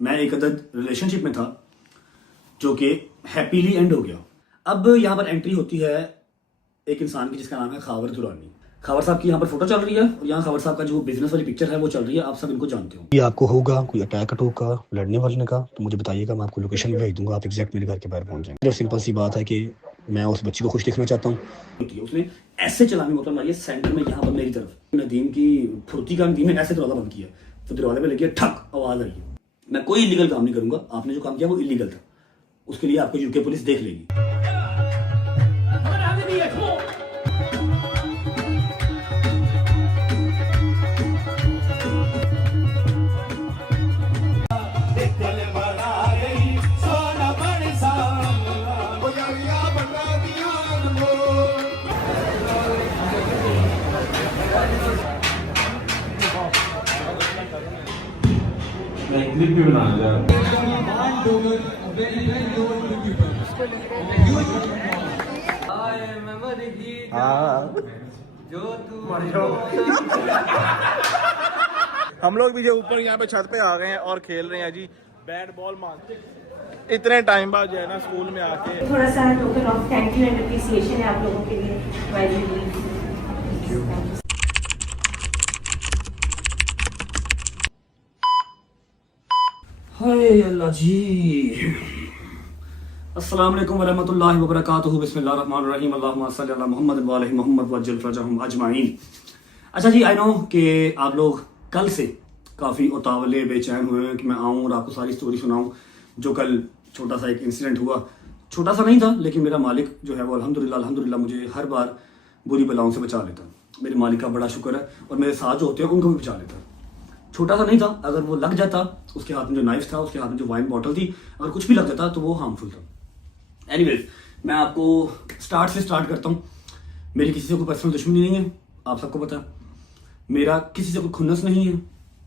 मैं एक अदद रिलेशनशिप में था जो कि हैप्पीली एंड हो गया। अब यहाँ पर एंट्री होती है एक इंसान की जिसका नाम है खावर दुरानी। खावर साहब की यहाँ पर फोटो चल रही है और यहाँ खावर साहब का जो बिजनेस वाली पिक्चर है वो चल रही है। आप सब इनको जानते हो। ये आपको होगा कोई अटैक का लड़ने वलने का तो मुझे बताइएगा, मैं आपको लोकेशन भेज दूंगा, आप एग्जैक्ट मेरे घर के बाहर पहुंच जाएंगे। सिंपल सी बात है कि मैं उस बच्ची को खुश देखना चाहता हूँ। उसने ऐसे चलाने मतलब मारी सेंटर में यहाँ पर मेरी तरफ नदीम की फुर्ती का नदीम ने ऐसे दरवाजा बंद किया तो दरवाजे पे लगी ठक आवाज आई। मैं कोई इलीगल काम नहीं करूंगा, आपने जो काम किया वो इलीगल था, उसके लिए आपको यूके पुलिस देख लेगी। मैं क्लिप भी बनाना चाह रहा हम लोग भी जो ऊपर यहाँ पे छत पे आ गए हैं और खेल रहे हैं जी बैट बॉल मारते इतने टाइम बाद जो है ना स्कूल में आके थोड़ा सा token of thank you and appreciation है आप लोगों के लिए वाइल यू लीव। हाय अल्लाह जी। अस्सलाम वालेकुम वरहमतुल्लाहि वबरकातुहू। बिस्मिल्लाहिर्रहमानिर्रहीम। अल्लाहुम्मा सल्लि अला मुहम्मद व आलि मुहम्मद वज्जल फरजहुम अजमाइन। अच्छा जी, आई नो कि आप लोग कल से काफ़ी उतावले बेचैन हुए हैं कि मैं आऊँ और आपको सारी स्टोरी सुनाऊँ। जो कल छोटा सा एक इंसिडेंट हुआ, छोटा सा नहीं था लेकिन मेरा मालिक जो है वो अल्हम्दुलिल्लाह मुझे हर बार बुरी बलाओं से बचा लेता। मेरे मालिक का बड़ा शुक्र है और मेरे साथ जो होते हैं उनको भी बचा लेता। छोटा सा नहीं था, अगर वो लग जाता, उसके हाथ में जो नाइफ था, उसके हाथ में जो वाइन बॉटल थी, अगर कुछ भी लग जाता तो वो हार्मफुल था। एनीवेज, मैं आपको स्टार्ट से स्टार्ट करता हूँ। मेरी किसी से कोई पर्सनल दुश्मनी नहीं है, आप सबको पता है। मेरा किसी से कोई खुन्नस नहीं है,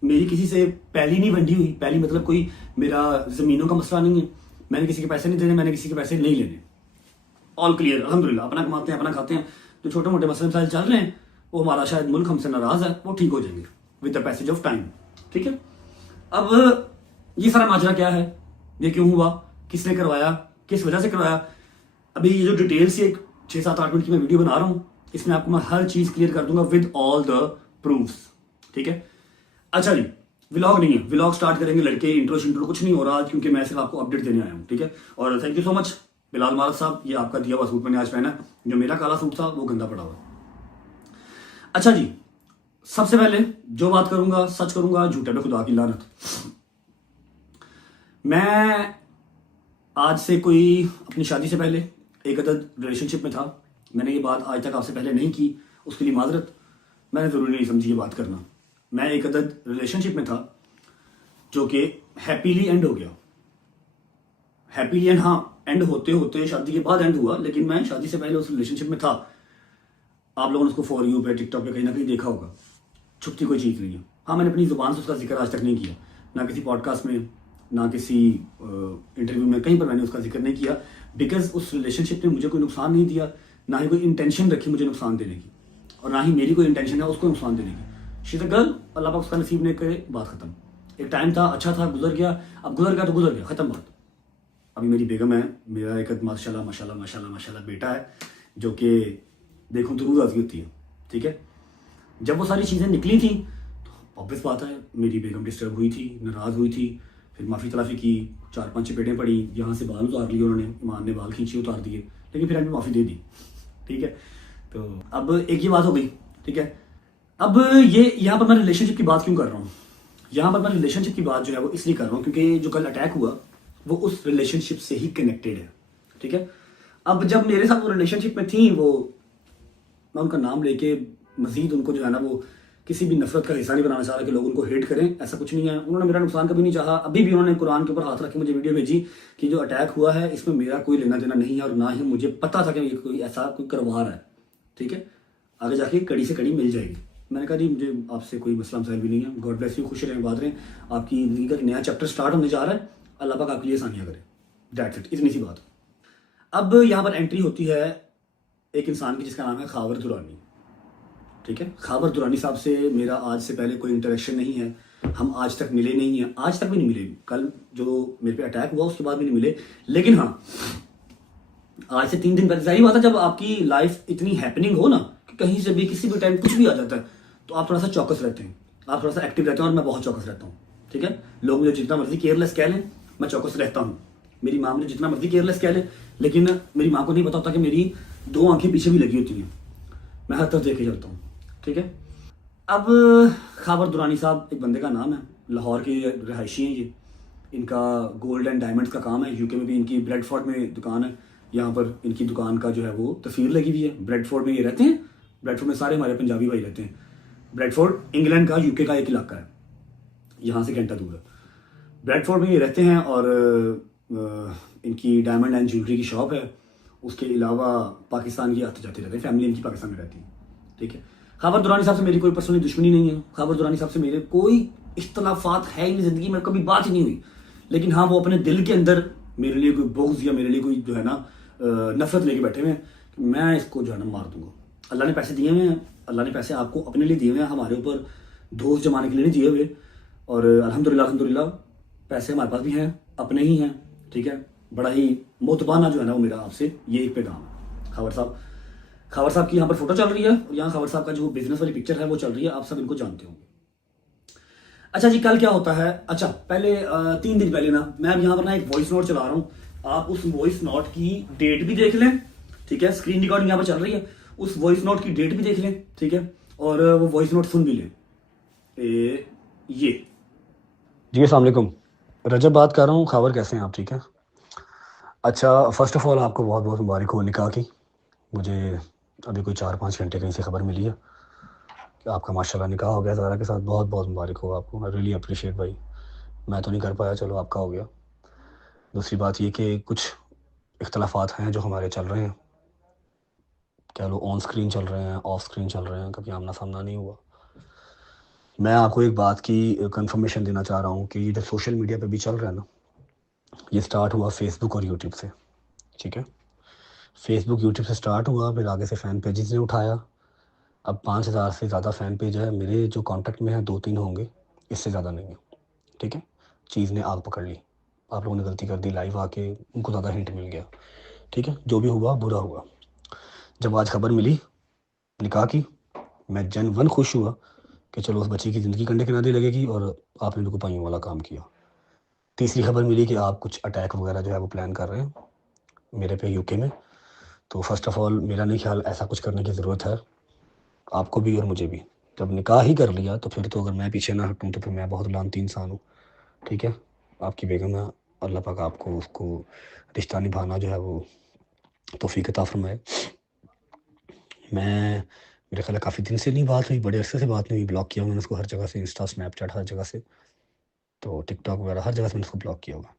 मेरी किसी से पहली नहीं बंधी हुई। पहली मतलब कोई मेरा ज़मीनों का मसला नहीं है, मैंने किसी के पैसे नहीं देने, मैंने किसी के पैसे नहीं लेने। ऑल क्लियर अल्हम्दुलिल्लाह, अपना कमाते हैं अपना खाते हैं। जो छोटे मोटे मसले मसाइल चल रहे हैं वो हमारा शायद मुल्क हमसे नाराज़ है, वो ठीक हो जाएंगे with the passage of time. ठीक है, अब ये सारा माजरा क्या है, ये क्यों हुआ, किसने करवाया, किस वजह से करवाया, अभी ये जो डिटेल्स एक 6-7-8 मिनट की मैं वीडियो बना रहा हूँ इसमें आपको मैं हर चीज क्लियर कर दूंगा विद ऑल द प्रूफ्स। ठीक है, अच्छा जी, व्लॉग नहीं है, व्लॉग स्टार्ट करेंगे लड़के, इंट्रो कुछ नहीं हो रहा क्योंकि मैं सिर्फ आपको अपडेट देने आया हूँ। ठीक है, और thank you so much Bilal Marad साहब, ये आपका दिया हुआ सूट मैंने आज पहना। जो मेरा काला सूट था वो गंदा पड़ा हुआ। अच्छा जी, सबसे पहले जो बात करूंगा सच करूंगा, झूठे पे खुदा की लानत। मैं आज से कोई अपनी शादी से पहले एक अदद रिलेशनशिप में था। मैंने ये बात आज तक आपसे पहले नहीं की, उसके लिए माजरत, मैंने ज़रूरी नहीं समझी ये बात करना। मैं एक अदद रिलेशनशिप में था जो कि हैप्पीली एंड हो गया। हैप्पीली एंड, हाँ, एंड होते होते शादी के बाद एंड हुआ, लेकिन मैं शादी से पहले उस रिलेशनशिप में था। आप लोगों ने उसको फॉर यू पे टिकटॉक पे कहीं ना कहीं देखा होगा, छुपती कोई चीज़ नहीं है। हाँ, मैंने अपनी ज़ुबान से उसका जिक्र आज तक नहीं किया, ना किसी पॉडकास्ट में, ना किसी इंटरव्यू में, कहीं पर मैंने उसका जिक्र नहीं किया, बिकॉज उस रिलेशनशिप ने मुझे कोई नुकसान नहीं दिया, ना ही कोई इंटेंशन रखी मुझे नुकसान देने की, और ना ही मेरी कोई इंटेंशन है उसको नुकसान देने की। शी इज़ अ गर्ल, अल्लाह पाक उसका नसीब नहीं करे, बात खत्म। एक टाइम था, अच्छा था, गुजर गया, अब गुजर गया तो गुजर गया, खत्म बात। अभी मेरी बेगम है, मेरा एक माशाल्लाह माशाल्लाह माशाल्लाह माशाल्लाह बेटा है जो कि देखूँ तो रूह राजी होती है। ठीक है, जब वो सारी चीज़ें निकली थी तो ऑब्वियस बात है मेरी बेगम डिस्टर्ब हुई थी, नाराज़ हुई थी, फिर माफ़ी तलाफ़ी की, 4-5 चपेटें पड़ी, यहाँ से बाल उतार लिए उन्होंने, ईमान ने बाल खींचे उतार दिए, लेकिन फिर हमें माफ़ी दे दी। ठीक है, तो अब एक ये बात हो गई। ठीक है, अब ये यहाँ पर मैं रिलेशनशिप की बात क्यों कर रहा हूँ, यहाँ पर मैं रिलेशनशिप की बात जो है वो इसलिए कर रहा हूँ क्योंकि जो कल अटैक हुआ वो उस रिलेशनशिप से ही कनेक्टेड है। ठीक है, अब जब मेरे साथ वो रिलेशनशिप में थी, वो मैं उनका नाम लेके मजीद उनको जो है ना वो किसी भी नफरत का हिस्सा नहीं बनाना चाह रहा कि लोग उनको हेट करें, ऐसा कुछ नहीं है। उन्होंने मेरा नुकसान कभी नहीं चाहा, अभी भी उन्होंने कुरान के ऊपर हाथ रख के मुझे वीडियो भेजी कि जो अटैक हुआ है इसमें मेरा कोई लेना देना नहीं है और ना ही मुझे पता था कि ये कोई ऐसा कोई करवा रहा है। ठीक है, आगे जाके कड़ी से कड़ी मिल जाएगी। मैंने कहा जी मुझे आपसे कोई मसला मसाइल भी नहीं है, गॉड ब्लेस यू, खुश रहें, बात रहें, आपकी ज़िंदगी का नया चैप्टर स्टार्ट होने जा रहा है, अल्लाह पाक आपके लिए आसानियाँ करे, दैट्स इट, इतनी सी बात। अब यहाँ पर एंट्री होती है एक इंसान की जिसका नाम है खावर दुरानी। ठीक है, खावर दुरानी साहब से मेरा आज से पहले कोई इंटरेक्शन नहीं है, हम आज तक मिले नहीं हैं, आज तक भी नहीं मिले। कल जो मेरे पे अटैक हुआ उसके बाद भी नहीं मिले। लेकिन हाँ, आज से 3 दिन पहले, जाहिर बात है जब आपकी लाइफ इतनी हैपनिंग हो ना कि कहीं से भी किसी भी टाइम कुछ भी आ जाता है, तो आप थोड़ा सा चौकस रहते हैं, आप थोड़ा सा एक्टिव रहते हैं, और मैं बहुत चौकस रहता हूँ। ठीक है, लोग मुझे जितना मर्जी केयरलेस कह लें, मैं चौकस रहता हूँ। मेरी माँ मुझे जितना मर्जी केयरलेस कह ले, लेकिन मेरी माँ को नहीं पता होता कि मेरी 2 आंखें पीछे भी लगी होती हैं। मैं हर तरफ देख के चलता हूँ। ठीक है, अब खावर दुरानी साहब एक बंदे का नाम है, लाहौर के रहायशी हैं ये। इनका गोल्ड एंड डायमंड्स का काम है। यूके में भी इनकी ब्रेडफोर्ड में दुकान है। यहाँ पर इनकी दुकान का जो है वो तस्वीर लगी हुई है। ब्रेडफोर्ड में ये रहते हैं। ब्रेडफोर्ड में सारे हमारे पंजाबी भाई रहते हैं। ब्रेडफोर्ड इंग्लैंड का, यूके का एक इलाका है, यहाँ से घंटा दूर है। ब्रेडफोर्ड में ये रहते हैं और इनकी डायमंड एंड ज्वेलरी की शॉप है। उसके अलावा पाकिस्तान की आते जाते रहते हैं, फैमिली इनकी पाकिस्तान में रहती है। ठीक है, खावर दुरानी साहब से मेरी कोई पर्सनली दुश्मनी नहीं है। खावर दुरानी साहब से मेरे कोई इख्तलाफात है ही नहीं, जिंदगी में कभी बात ही नहीं हुई। लेकिन हाँ, वो अपने दिल के अंदर मेरे लिए कोई बोझ या मेरे लिए कोई जो है ना नफरत लेके बैठे हुए हैं कि मैं इसको जो है ना मार दूंगा। अल्लाह ने पैसे दिए हुए हैं, अल्लाह ने पैसे आपको अपने लिए दिए हुए हैं, हमारे ऊपर दोस्त जमाने के लिए नहीं दिए हुए। और अल्हम्दुलिल्लाह पैसे हमारे पास भी हैं, अपने ही हैं। ठीक है, बड़ा ही मोतबाना जो है ना वो मेरा आपसे ये एक पैगाम है। खावर साहब की यहाँ पर फोटो चल रही है, और यहाँ खावर साहब का जो बिजनेस वाली पिक्चर है वो चल रही है। आप सब इनको जानते होंगे। अच्छा जी, कल क्या होता है? अच्छा, पहले 3 दिन पहले ना मैं अब यहाँ पर ना एक वॉइस नोट चला रहा हूँ। आप उस वॉइस नोट की डेट भी देख लें। ठीक है, स्क्रीन रिकॉर्डिंग यहाँ पर चल रही है, उस वॉइस नोट की डेट भी देख लें। ठीक है, और वो वॉइस नोट सुन भी लें। ये जी अस्सलाम वालेकुम, रजब बात कर रहा हूँ। खावर कैसे हैं आप? ठीक है। अच्छा, फ़र्स्ट ऑफ़ ऑल आपको बहुत बहुत मुबारक हो निकाह की। मुझे अभी कोई 4-5 घंटे कहीं से खबर मिली है कि आपका माशाल्लाह निकाह हो गया ज़ारा के साथ। बहुत बहुत मुबारक हो आपको। आई रियली अप्रिशिएट भाई। मैं तो नहीं कर पाया, चलो आपका हो गया। दूसरी बात ये कि कुछ इख्तलाफात हैं जो हमारे चल रहे हैं, क्या लो ऑन स्क्रीन चल रहे हैं, ऑफ स्क्रीन चल रहे हैं, कभी आमना सामना नहीं हुआ। मैं आपको एक बात की कंफर्मेशन देना चाह रहा हूँ कि ये जो सोशल मीडिया पे भी चल रहा है ना, ये स्टार्ट हुआ फेसबुक और यूट्यूब से। ठीक है, फेसबुक यूट्यूब से स्टार्ट हुआ, फिर आगे से फ़ैन पेजेस ने उठाया। अब 5000 से ज़्यादा फ़ैन पेज है मेरे जो कांटेक्ट में है, 2-3 होंगे, इससे ज़्यादा नहीं है। ठीक है, चीज़ ने आग पकड़ ली। आप लोगों ने गलती कर दी, लाइव आके उनको ज़्यादा हिंट मिल गया। ठीक है, जो भी हुआ बुरा हुआ। जब आज खबर मिली निकाह की, मैं जनवन खुश हुआ कि चलो उस बच्ची की ज़िंदगी कंधे किनारे लगेगी, और आपने बिल्कुल पाइयों वाला काम किया। तीसरी खबर मिली कि आप कुछ अटैक वगैरह जो है वो प्लान कर रहे हैं मेरे पे यूके में। तो फर्स्ट ऑफ़ ऑल मेरा नहीं ख्याल ऐसा कुछ करने की ज़रूरत है, आपको भी और मुझे भी। जब निकाह ही कर लिया तो फिर तो अगर मैं पीछे ना हटूँ तो फिर मैं बहुत लानती इंसान हूँ। ठीक है, आपकी बेगम है, अल्लाह पाक आपको उसको रिश्ता निभाना जो है वो तौफीक अता फरमाए। मेरे ख्याल काफ़ी दिन से नहीं बात हुई, बड़े अरसे से बात नहीं हुई। ब्लॉक किया मैंने उसको हर जगह से, इंस्टा, स्नैपचैट, हर जगह से, तो टिकटॉक वगैरह हर जगह से मैंने उसको ब्लॉक किया होगा।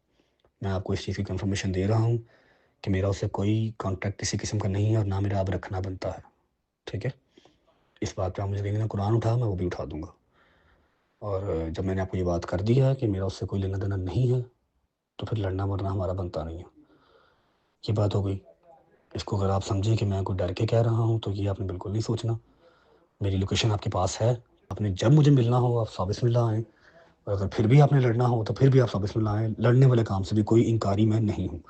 मैं आपको इस चीज़ की कंफर्मेशन दे रहा हूँ कि मेरा उससे कोई कॉन्टैक्ट किसी किस्म का नहीं है, और ना मेरा अब रखना बनता है। ठीक है, इस बात पे आप मुझे लेना कुरान उठा, मैं वो भी उठा दूँगा। और जब मैंने आपको ये बात कर दी है कि मेरा उससे कोई लेना देना नहीं है, तो फिर लड़ना मरना हमारा बनता नहीं है। ये बात हो गई। इसको अगर आप समझें कि मैं कोई डर के कह रहा हूँ, तो ये आपने बिल्कुल नहीं सोचना। मेरी लोकेशन आपके पास है, आपने जब मुझे मिलना हो आप साबिस मिलना आएँ, और अगर फिर भी आपने लड़ना हो तो फिर भी आप साबिस मिलना आएँ। लड़ने वाले काम से भी कोई इनकारी मैं नहीं हूँ।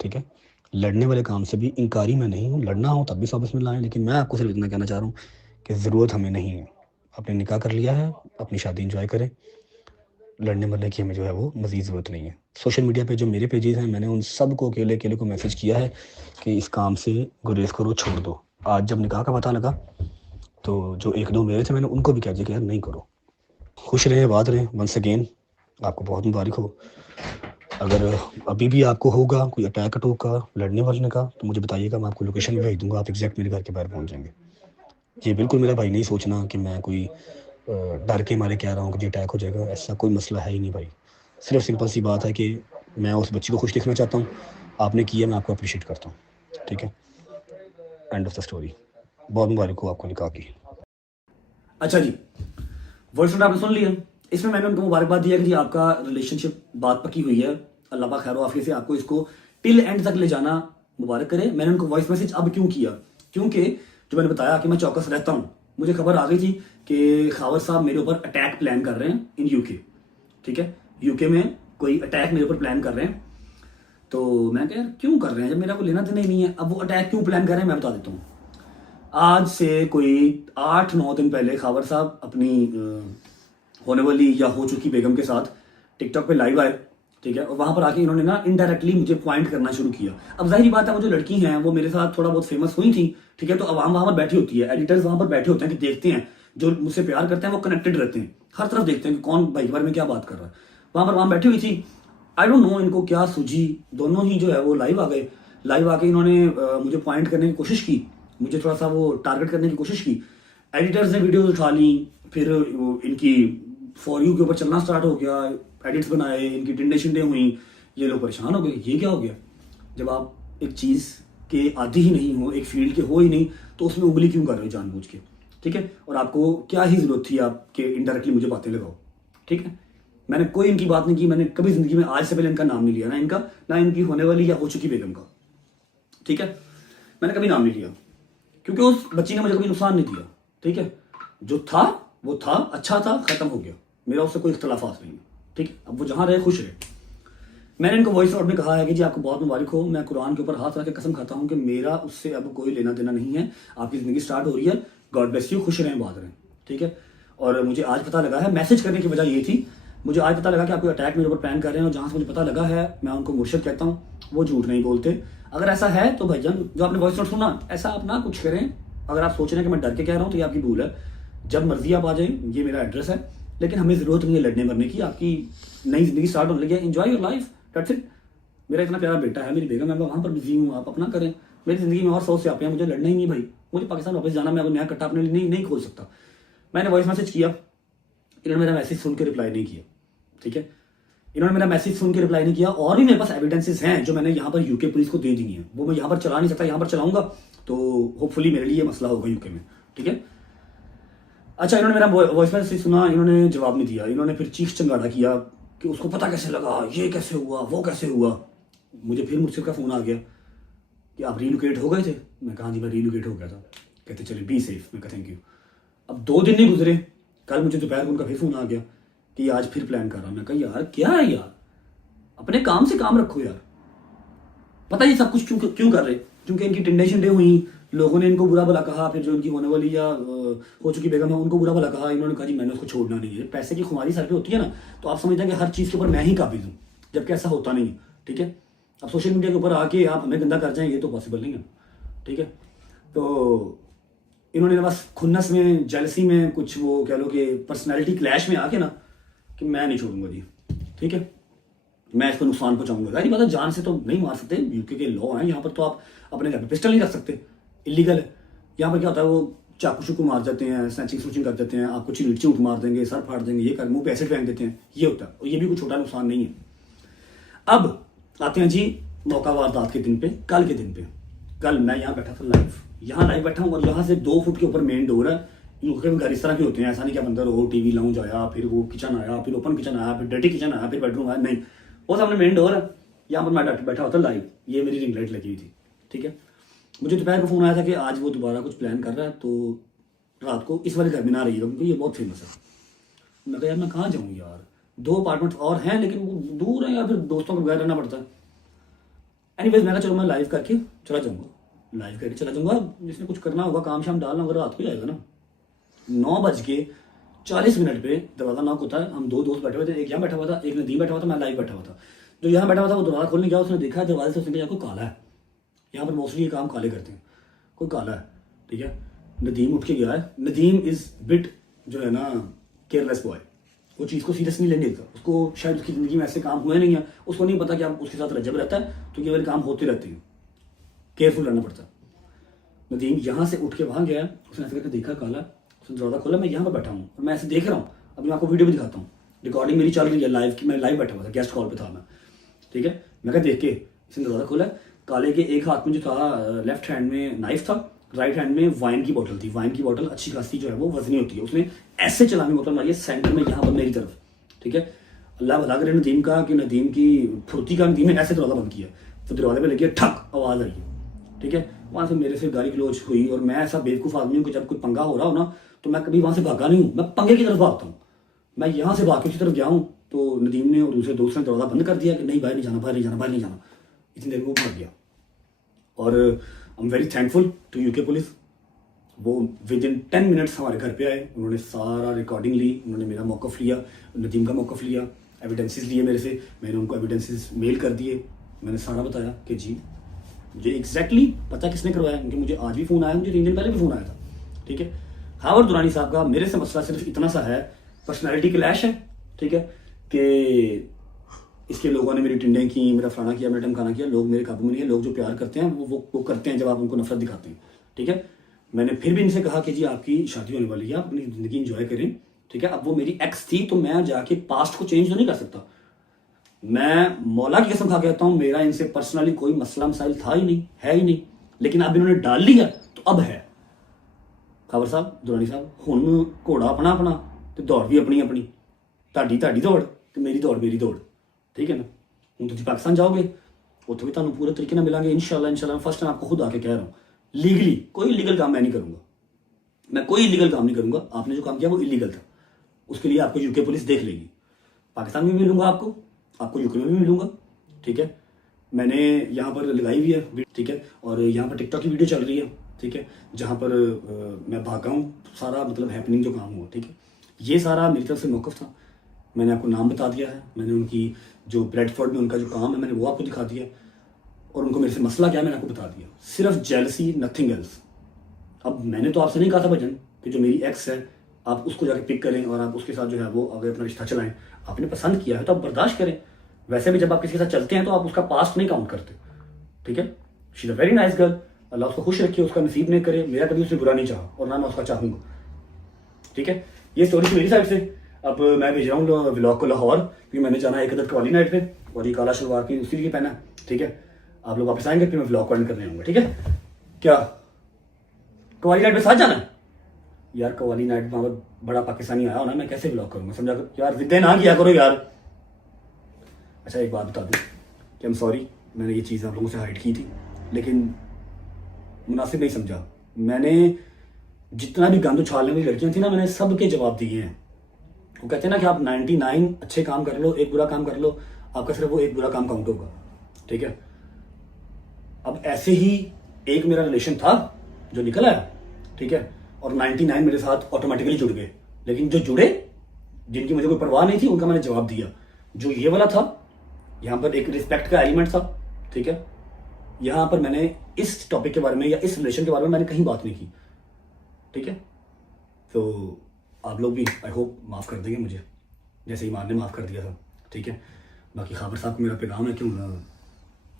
ठीक है, लड़ने वाले काम से भी इनकारी मैं नहीं हूँ। लड़ना हो तब भी साबिस मिलना आएँ। लेकिन मैं आपको सिर्फ इतना कहना चाह रहा हूँ कि ज़रूरत हमें नहीं है। आपने निकाह कर लिया है, अपनी शादी इंजॉय करें। लड़ने मरने की हमें जो है वो मज़ीद ज़रूरत नहीं है। सोशल मीडिया पे जो मेरे पेजेस हैं, मैंने उन सब को अकेले को मैसेज किया है कि इस काम से गुरेज करो, छोड़ दो। आज जब निकाह का पता लगा तो जो 1-2 मेरे थे, मैंने उनको भी कह दिया कि यार नहीं करो। खुश रहें, आबाद रहें। वंस अगेन आपको बहुत मुबारक हो। अगर अभी भी आपको होगा कोई अटैक का, लड़ने वलने का, तो मुझे बताइएगा, मैं आपको लोकेशन भी भेज दूँगा, आप एग्जैक्ट मेरे घर के बाहर पहुँच जाएंगे। ये बिल्कुल मेरा भाई नहीं सोचना कि मैं कोई डर के मारे कह रहा हूँ कि जी अटैक हो जाएगा, ऐसा कोई मसला है ही नहीं भाई। सिर्फ सिंपल सी बात है कि मैं उस बच्ची को खुश देखना चाहता हूँ। आपने किया, मैं आपको अप्रिशिएट करता हूँ। ठीक है, एंड ऑफ द स्टोरी। बहुत मुबारक हो आपको निकाह की। अच्छा जी, वॉइस नोट आपने सुन लिया। इसमें मैंने उनको मुबारकबाद दिया कि जी आपका रिलेशनशिप बात पक्की हुई है, अल्लाह पाक खैर आफियत से आपको इसको टिल एंड तक ले जाना मुबारक करे। मैंने उनको वॉइस मैसेज अब क्यों किया? क्योंकि जो मैंने बताया कि मैं चौकस रहता हूँ, मुझे खबर आ गई थी कि खावर साहब मेरे ऊपर अटैक प्लान कर रहे हैं इन यूके, ठीक है, यूके में कोई अटैक मेरे ऊपर प्लान कर रहे हैं। तो मैं कह यार क्यों कर रहे हैं जब मेरा कोई लेना देना ही नहीं है। अब वो अटैक क्यों प्लान कर रहे हैं मैं बता देता हूँ। आज से कोई 8-9 दिन पहले खावर साहब अपनी होने वाली या हो चुकी बेगम के साथ टिकटॉक पे लाइव आए, ठीक है, और वहां पर आके इन्होंने ना इनडायरेक्टली मुझे पॉइंट करना शुरू किया। अब जाहिर बात है वो जो लड़की हैं वो मेरे साथ थोड़ा बहुत फेमस हुई थी, ठीक है, तो अवाम वहां पर बैठी होती है, एडिटर्स वहां पर बैठे होते हैं कि देखते हैं जो मुझसे प्यार करते हैं वो कनेक्टेड रहते हैं, हर तरफ देखते हैं कि कौन भाई के बारे में क्या बात कर रहा है। वहां बैठी हुई थी, आई डोंट नो इनको क्या सूझी, दोनों ही जो है वो लाइव आ गए। लाइव आके इन्होंने मुझे पॉइंट करने की कोशिश की, मुझे थोड़ा सा वो टारगेट करने की कोशिश की। एडिटर्स ने वीडियोस उठा ली, फिर इनकी फॉर यू के ऊपर चलना स्टार्ट हो गया, एडिट्स बनाए, इनकी टिंडे शिंडे हुई, ये लोग परेशान हो गए, ये क्या हो गया। जब आप एक चीज़ के आदी ही नहीं हो, एक फील्ड के हो ही नहीं, तो उसमें उंगली क्यों कर रहे हो जानबूझ के, ठीक है। और आपको क्या ही जरूरत थी आपके इनडायरेक्टली मुझे बातें लगाओ, ठीक है। मैंने कोई इनकी बात नहीं की, मैंने कभी जिंदगी में आज से पहले इनका नाम नहीं लिया, ना इनका ना इनकी होने वाली या हो चुकी बेगम का, ठीक है, मैंने कभी नाम नहीं लिया क्योंकि उस बच्ची ने मुझे कभी नुकसान नहीं दिया, ठीक है। जो था वो था, अच्छा था, खत्म हो गया, मेरा उससे कोई इख्तलाफात नहीं है, ठीक है। अब वो जहां रहे खुश रहे। मैंने इनको वॉइस नोट में कहा है कि जी आपको बहुत मुबारक हो, मैं कुरान के ऊपर हाथ रख के कसम खाता हूं कि मेरा उससे अब कोई लेना देना नहीं है, आपकी जिंदगी स्टार्ट हो रही है, गॉड ब्लेस यू, खुश रहें, बात रहें, ठीक है। और मुझे आज पता लगा है, मैसेज करने की वजह ये थी, मुझे आज पता लगा कि आप कोई अटैक मेरे ऊपर प्लान कर रहे हैं, और जहां से मुझे पता लगा है मैं उनको मुर्शिद कहता हूँ, वो झूठ नहीं बोलते। अगर ऐसा है तो भाईजान जो आपने वॉइस नोट सुना, ऐसा आप ना कुछ करें। अगर आप सोच रहे हैं कि मैं डर के कह रहा हूँ तो ये आपकी भूल है, जब मर्जी आप आ जाएं, ये मेरा एड्रेस है, लेकिन हमें जरूरत नहीं है लड़ने मरने की, आपकी नई जिंदगी स्टार्ट होने लगी है, enjoy your life, that's it. मेरा इतना प्यारा बेटा है, मेरी बेगम है, मैं वहाँ पर बिजी हूँ, आप अपना करें। मेरी जिंदगी में और 100 स्यापे हैं, मुझे लड़ना ही नहीं भाई, मुझे पाकिस्तान वापस जाना, मैं अब नया कट्टा अपने लिए नहीं खोल सकता। मैंने वॉइस मैसेज किया, इन्होंने मेरा मैसेज सुन के रिप्लाई नहीं किया, ठीक है, इन्होंने मेरा मैसेज सुन के रिप्लाई नहीं किया। और भी मेरे पास एविडेंसेस हैं जो मैंने यहाँ पर यूके पुलिस को दे दी है, वो मैं यहाँ पर चला नहीं सकता, यहाँ पर चलाऊंगा तो होपफुली मेरे लिए मसला होगा यूके में, ठीक है। अच्छा, इन्होंने मेरा वॉइस मैसेज सुना, इन्होंने जवाब नहीं दिया, इन्होंने फिर चीख चंगाड़ा किया कि उसको पता कैसे लगा, ये कैसे हुआ, वो कैसे हुआ। मुझे फिर मुझसे का फ़ोन आ गया कि आप रीलोकेट हो गए थे। मैं कहा जी मैं रीलोकेट हो गया था। कहते चलिए बी सेफ। मैं कहा थैंक यू। अब 2 दिन नहीं गुजरे, कल मुझे दोपहर को उनका फिर फ़ोन आ गया कि आज फिर प्लान कर रहा। मैं कहा यार क्या है यार, अपने काम से काम रखो यार। पता ये सब कुछ क्यों कर रहे, क्योंकि इनकी टिंडे शिंडे हुई, लोगों ने इनको बुरा भला कहा, फिर जो इनकी होने वाली या हो चुकी बेगम है उनको बुरा भला कहा। इन्होंने कहा जी मैंने उसको छोड़ना नहीं है। पैसे की खुमारी सर पे होती है ना, तो आप समझते हैं कि हर चीज़ के ऊपर मैं ही काबिज हूँ, जबकि ऐसा होता नहीं है, ठीक है। अब सोशल मीडिया के ऊपर आके आप हमें गंदा कर जाएं, ये तो पॉसिबल नहीं है, ठीक है। तो इन्होंने बस खुन्नस में, जेलसी में, कुछ वो कह लो कि पर्सनैलिटी क्लैश में आके ना कि मैं नहीं छोड़ूंगा जी, ठीक है, मैं इसको नुकसान पहुंचाऊंगा। यार बात है, जान से तो नहीं मार सकते, यूके के लॉ हैं यहाँ पर, तो आप अपने घर पर पिस्टल नहीं रख सकते, इलीगल है। यहाँ पर क्या होता है, वो चाकू शुकू मार जाते हैं, स्नैचिंग स्नूचिंग कर देते हैं, आपको चीट मार देंगे, सर फाड़ देंगे, ये कर मुंह पे एसिड फेंक देते हैं, ये होता है। और ये भी कोई छोटा नुकसान नहीं है। अब आते हैं जी मौका वारदात के दिन पे, कल के दिन पे। कल मैं यहाँ बैठा था लाइव, यहाँ लाइव बैठा हूँ और यहाँ से 2 फुट के ऊपर मेन डोर है। यूके में घर इस तरह के होते हैं, ऐसा नहीं कि अंदर हो टीवी लाउंज आया, फिर वो किचन आया, फिर ओपन किचन आया, फिर डर्टी किचन आया, फिर बेडरूम आया, नहीं, वो सामने मेन डोर है। यहाँ पर मैं बैठा होता लाइव, ये मेरी रिंग लाइट लगी हुई थी, ठीक है। मुझे दोपहर को फोन आया था कि आज वो दोबारा कुछ प्लान कर रहा है, तो रात को इस वाले घर में ना रही है क्योंकि ये बहुत फेमस है। मैं कहा यार मैं कहाँ जाऊँ यार, 2 अपार्टमेंट्स और हैं लेकिन वो दूर है, या फिर दोस्तों के बगैर रहना पड़ता है। एनीवेज मैं कहा चलो मैं लाइव करके चला जाऊँगा, लाइव करके चला जाऊँगा, जिसने कुछ करना होगा, काम शाम डालना होगा, रात को जाएगा ना। 9:40 पे दरवाजा नॉक होता है। हम 2 दोस्त बैठे हुए थे, एक यहाँ बैठा हुआ था, एक नदीम बैठा हुआ था, मैं लाइव बैठा हुआ था। जो यहाँ बैठा हुआ था वो दरवाजा खोलने गया, उसने देखा दरवाजे से, उसने कहा कोई काला है। यहाँ पर मोस्टली ये काम काले करते हैं, कोई काला है, ठीक है। नदीम उठ के गया है। नदीम इज बिट जो है ना केयरलेस बॉय, वो चीज़ को सीरियस नहीं लेने देता। उसको शायद उसकी ज़िंदगी में ऐसे काम हुए नहीं है, उसको नहीं पता कि आप उसके साथ रजब रहता है तो ये वाले काम होते रहते हैं, केयरफुल रहना पड़ता है। नदीम यहाँ से उठ के वहाँ गया, उसने ऐसे करके देखा काला, उसने दरवाजा खोला, मैं यहाँ पर बैठा हूँ और मैं ऐसे देख रहा हूँ। अभी मैं आपको वीडियो भी दिखाता हूँ, रिकॉर्डिंग मेरी चल रही है लाइव की, मैं लाइव बैठा हुआ था, गेस्ट कॉल पे था मैं, ठीक है। मैं क्या देख के इसने दरवाजा खोला, काले के एक हाथ में जो था लेफ्ट हैंड में नाइफ था, राइट हैंड में वाइन की बोतल थी। वाइन की बोतल अच्छी खासी जो है वो वजनी होती है, उसने ऐसे चलानी बोतल मारी है सेंटर में, यहाँ पर मेरी तरफ, ठीक है। अल्लाह भला करे नदीम का कि नदीम की फुर्ती का, नदीम ने ऐसे दरवाजा बंद किया तो दरवाजे पे लगी ठक आवाज़ आई, ठीक है। वहाँ से मेरे से गाली गलोच हुई, और मैं ऐसा बेवकूफ़ आदमी हूँ कि जब कोई पंगा हो रहा हो ना तो मैं कभी वहाँ से भागा नहीं हूँ, मैं पंगे की तरफ भागता हूँ। मैं यहाँ से भाग के उसकी तरफ गया हूँ तो नदीम ने और दूसरे दोस्त ने दरवाज़ा बंद कर दिया कि नहीं बाहर नहीं जाना, बाहर नहीं जाना, बाहर नहीं जाना। इतनी देर में वो भाग गया। और I am very thankful to UK police. वो विद इन 10 मिनट्स हमारे घर पे आए, उन्होंने सारा रिकॉर्डिंग ली, उन्होंने मेरा मौक़िफ़ लिया, नदीम का मौक़िफ़ लिया, एविडेंसेस लिए मेरे से, मैंने उनको एविडेंसेस मेल कर दिए, मैंने सारा बताया कि जी मुझे एग्जैक्टली पता किसने करवाया, क्योंकि मुझे आज भी फ़ोन आया, मुझे 3 दिन पहले भी फ़ोन आया था। ठीक है, खावर दुरानी साहब का मेरे से मसला सिर्फ इतना सा है, पर्सनैलिटी क्लैश है। ठीक है, कि इसके लोगों ने मेरी टिंडें की, मेरा फलाना किया, मेरा टमकाना किया। लोग मेरे काबू में नहीं है, लोग जो प्यार करते हैं वो करते हैं जब आप उनको नफरत दिखाते हैं। ठीक है, मैंने फिर भी इनसे कहा कि जी आपकी शादी होने वाली है, आप अपनी ज़िंदगी इंजॉय करें। ठीक है, अब वो मेरी एक्स थी तो मैं जाके पास्ट को चेंज तो नहीं कर सकता। मैं मौला की कसम खा के कहता हूँ, मेरा इनसे पर्सनली कोई मसला मसाइल था ही नहीं, है ही नहीं, लेकिन अब इन्होंने डाल लिया तो अब है। खावर साहब, दुरानी साहब, हुण घोड़ा अपना अपना तो दौड़ भी अपनी अपनी, ਤੁਹਾਡੀ दौड़ तो मेरी दौड़। ठीक है ना, हूँ तुम पाकिस्तान जाओगे उत्थे भी तुहानूं पूरे तरीके नाल मिलांगे इंशाल्लाह। फर्स्ट टाइम आपको खुद आके कह रहा हूँ, लीगली कोई इलीगल काम मैं नहीं करूँगा, मैं कोई इलीगल काम नहीं करूँगा। आपने जो काम किया वो इलीगल था, उसके लिए आपको यूके पुलिस देख लेगी। पाकिस्तान में भी मिलूंगा आपको यूके में भी मिलूंगा। ठीक है, मैंने यहाँ पर लगाई हुई है, ठीक है, और यहाँ पर टिकटॉक की वीडियो चल रही है। ठीक है, जहाँ पर मैं भागा हूँ, सारा मतलब हैपनिंग जो काम हुआ। ठीक है, ये सारा मेरी तरफ से मौक़िफ़ था। मैंने आपको नाम बता दिया है, मैंने उनकी जो ब्रेडफोर्ड में उनका जो काम है मैंने वो आपको दिखा दिया, और उनको मेरे से मसला क्या है मैंने आपको बता दिया। सिर्फ जेलसी, नथिंग एल्स। अब मैंने तो आपसे नहीं कहा था भजन कि जो मेरी एक्स है आप उसको जाके पिक करें और आप उसके साथ जो है वो आगे अपना रिश्ता चलाएं। आपने पसंद किया है तो आप बर्दाश्त करें। वैसे भी जब आप किसी के साथ चलते हैं तो आप उसका पास्ट नहीं काउंट करते। ठीक है, she is a very nice girl, Allah उसको खुश रखे, उसका नसीब नहीं करे। मेरा कभी उसने बुरा नहीं चाहा और ना मैं उसका चाहूँगा। ठीक है, ये स्टोरी थी मेरी साइड से। अब मैं भेज रहा हूँ व्लॉग को लाहौर, क्योंकि मैंने जाना एक अदद कवाली नाइट पे, और ये काला शलवार की उसी लिए पहना है। ठीक है, आप लोग वापस आएंगे फिर मैं व्लॉग को एंड करने आऊँगा। ठीक है, क्या कवाली नाइट पे साथ जाना है यार? कवाली नाइट में बड़ा पाकिस्तानी आया होना, मैं कैसे व्लॉग करूँगा? समझा कर यार, जिद्दे ना किया करो यार। अच्छा एक बात बता दूँ कि आई एम सॉरी, मैंने ये चीज़ आप लोगों से हाइड की थी, लेकिन मुनासिब नहीं समझा। मैंने जितना भी गंद उछालने वाली लड़कियां थी ना, मैंने सब के जवाब दिए हैं। वो कहते हैं ना कि आप 99 अच्छे काम कर लो, एक बुरा काम कर लो, आपका सिर्फ वो एक बुरा काम काउंट होगा। ठीक है, अब ऐसे ही एक मेरा रिलेशन था जो निकल आया। ठीक है, और 99 मेरे साथ ऑटोमेटिकली जुड़ गए, लेकिन जो जुड़े, जिनकी मुझे कोई परवाह नहीं थी, उनका मैंने जवाब दिया। जो ये वाला था, यहाँ पर एक रिस्पेक्ट का एलिमेंट था। ठीक है, यहाँ पर मैंने इस टॉपिक के बारे में या इस रिलेशन के बारे में मैंने कहीं बात नहीं की। ठीक है, तो आप लोग भी आई होप माफ़ कर देंगे मुझे, जैसे ईमान ने माफ़ कर दिया था। ठीक है, बाकी खाबर साहब को मेरा पैगाम है कि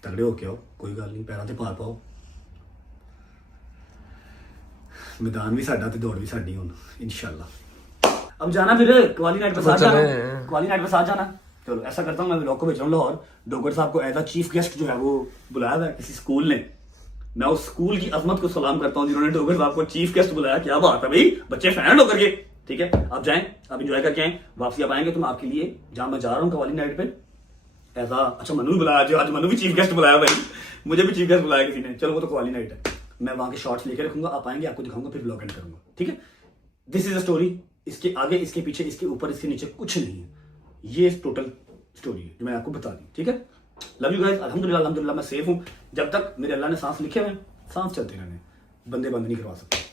तगड़े हो के आओ, कोई गल नहीं, पैरों से पार पाओ। मैदान भी साडा ते दौड़ भी साडी हुण इंशाल्लाह। अब जाना फिर कवाली नाइट पे साथ जाना, कवाली नाइट पे साथ जाना। चलो ऐसा करता हूँ, मैं व्लॉग को भेज रहा हूँ लाहौर। डोगर साहब को एज अ चीफ गेस्ट जो है वो बुलाया हुआ है किसी स्कूल ने। मैं उस स्कूल की अजमत को सलाम करता हूँ जिन्होंने डोगर साहब को चीफ गेस्ट बुलाया। क्या बात है भाई, बच्चे फैन होकर के। ठीक है, आप जाएं, आप इंजॉय करके आएं, वापसी आप आएंगे तो मैं आपके लिए, जहाँ मैं जा रहा हूँ कवाली नाइट पे ऐसा, अच्छा मनु भी बुलाया, जो आज मनु भी चीफ गेस्ट बुलाया भाई, मुझे भी चीफ गेस्ट बुलाया किसी ने। चलो वो तो कवाली नाइट है, मैं वहाँ के शॉर्ट्स लेके रखूंगा, आप आएंगे, आपको दिखाऊंगा, फिर व्लॉग एंड करूंगा। ठीक है, दिस इज अ स्टोरी। इसके आगे, इसके पीछे, इसके ऊपर, इसके नीचे कुछ नहीं है। ये टोटल स्टोरी है जो मैंने आपको बता दी। ठीक है, लव यू गाइस। अल्हम्दुलिल्लाह अल्हम्दुलिल्लाह मैं सेफ हूँ। जब तक मेरे अल्लाह ने सांस लिखे हुए, सांस चलते रहने, बंदे बंद नहीं करवा सकते।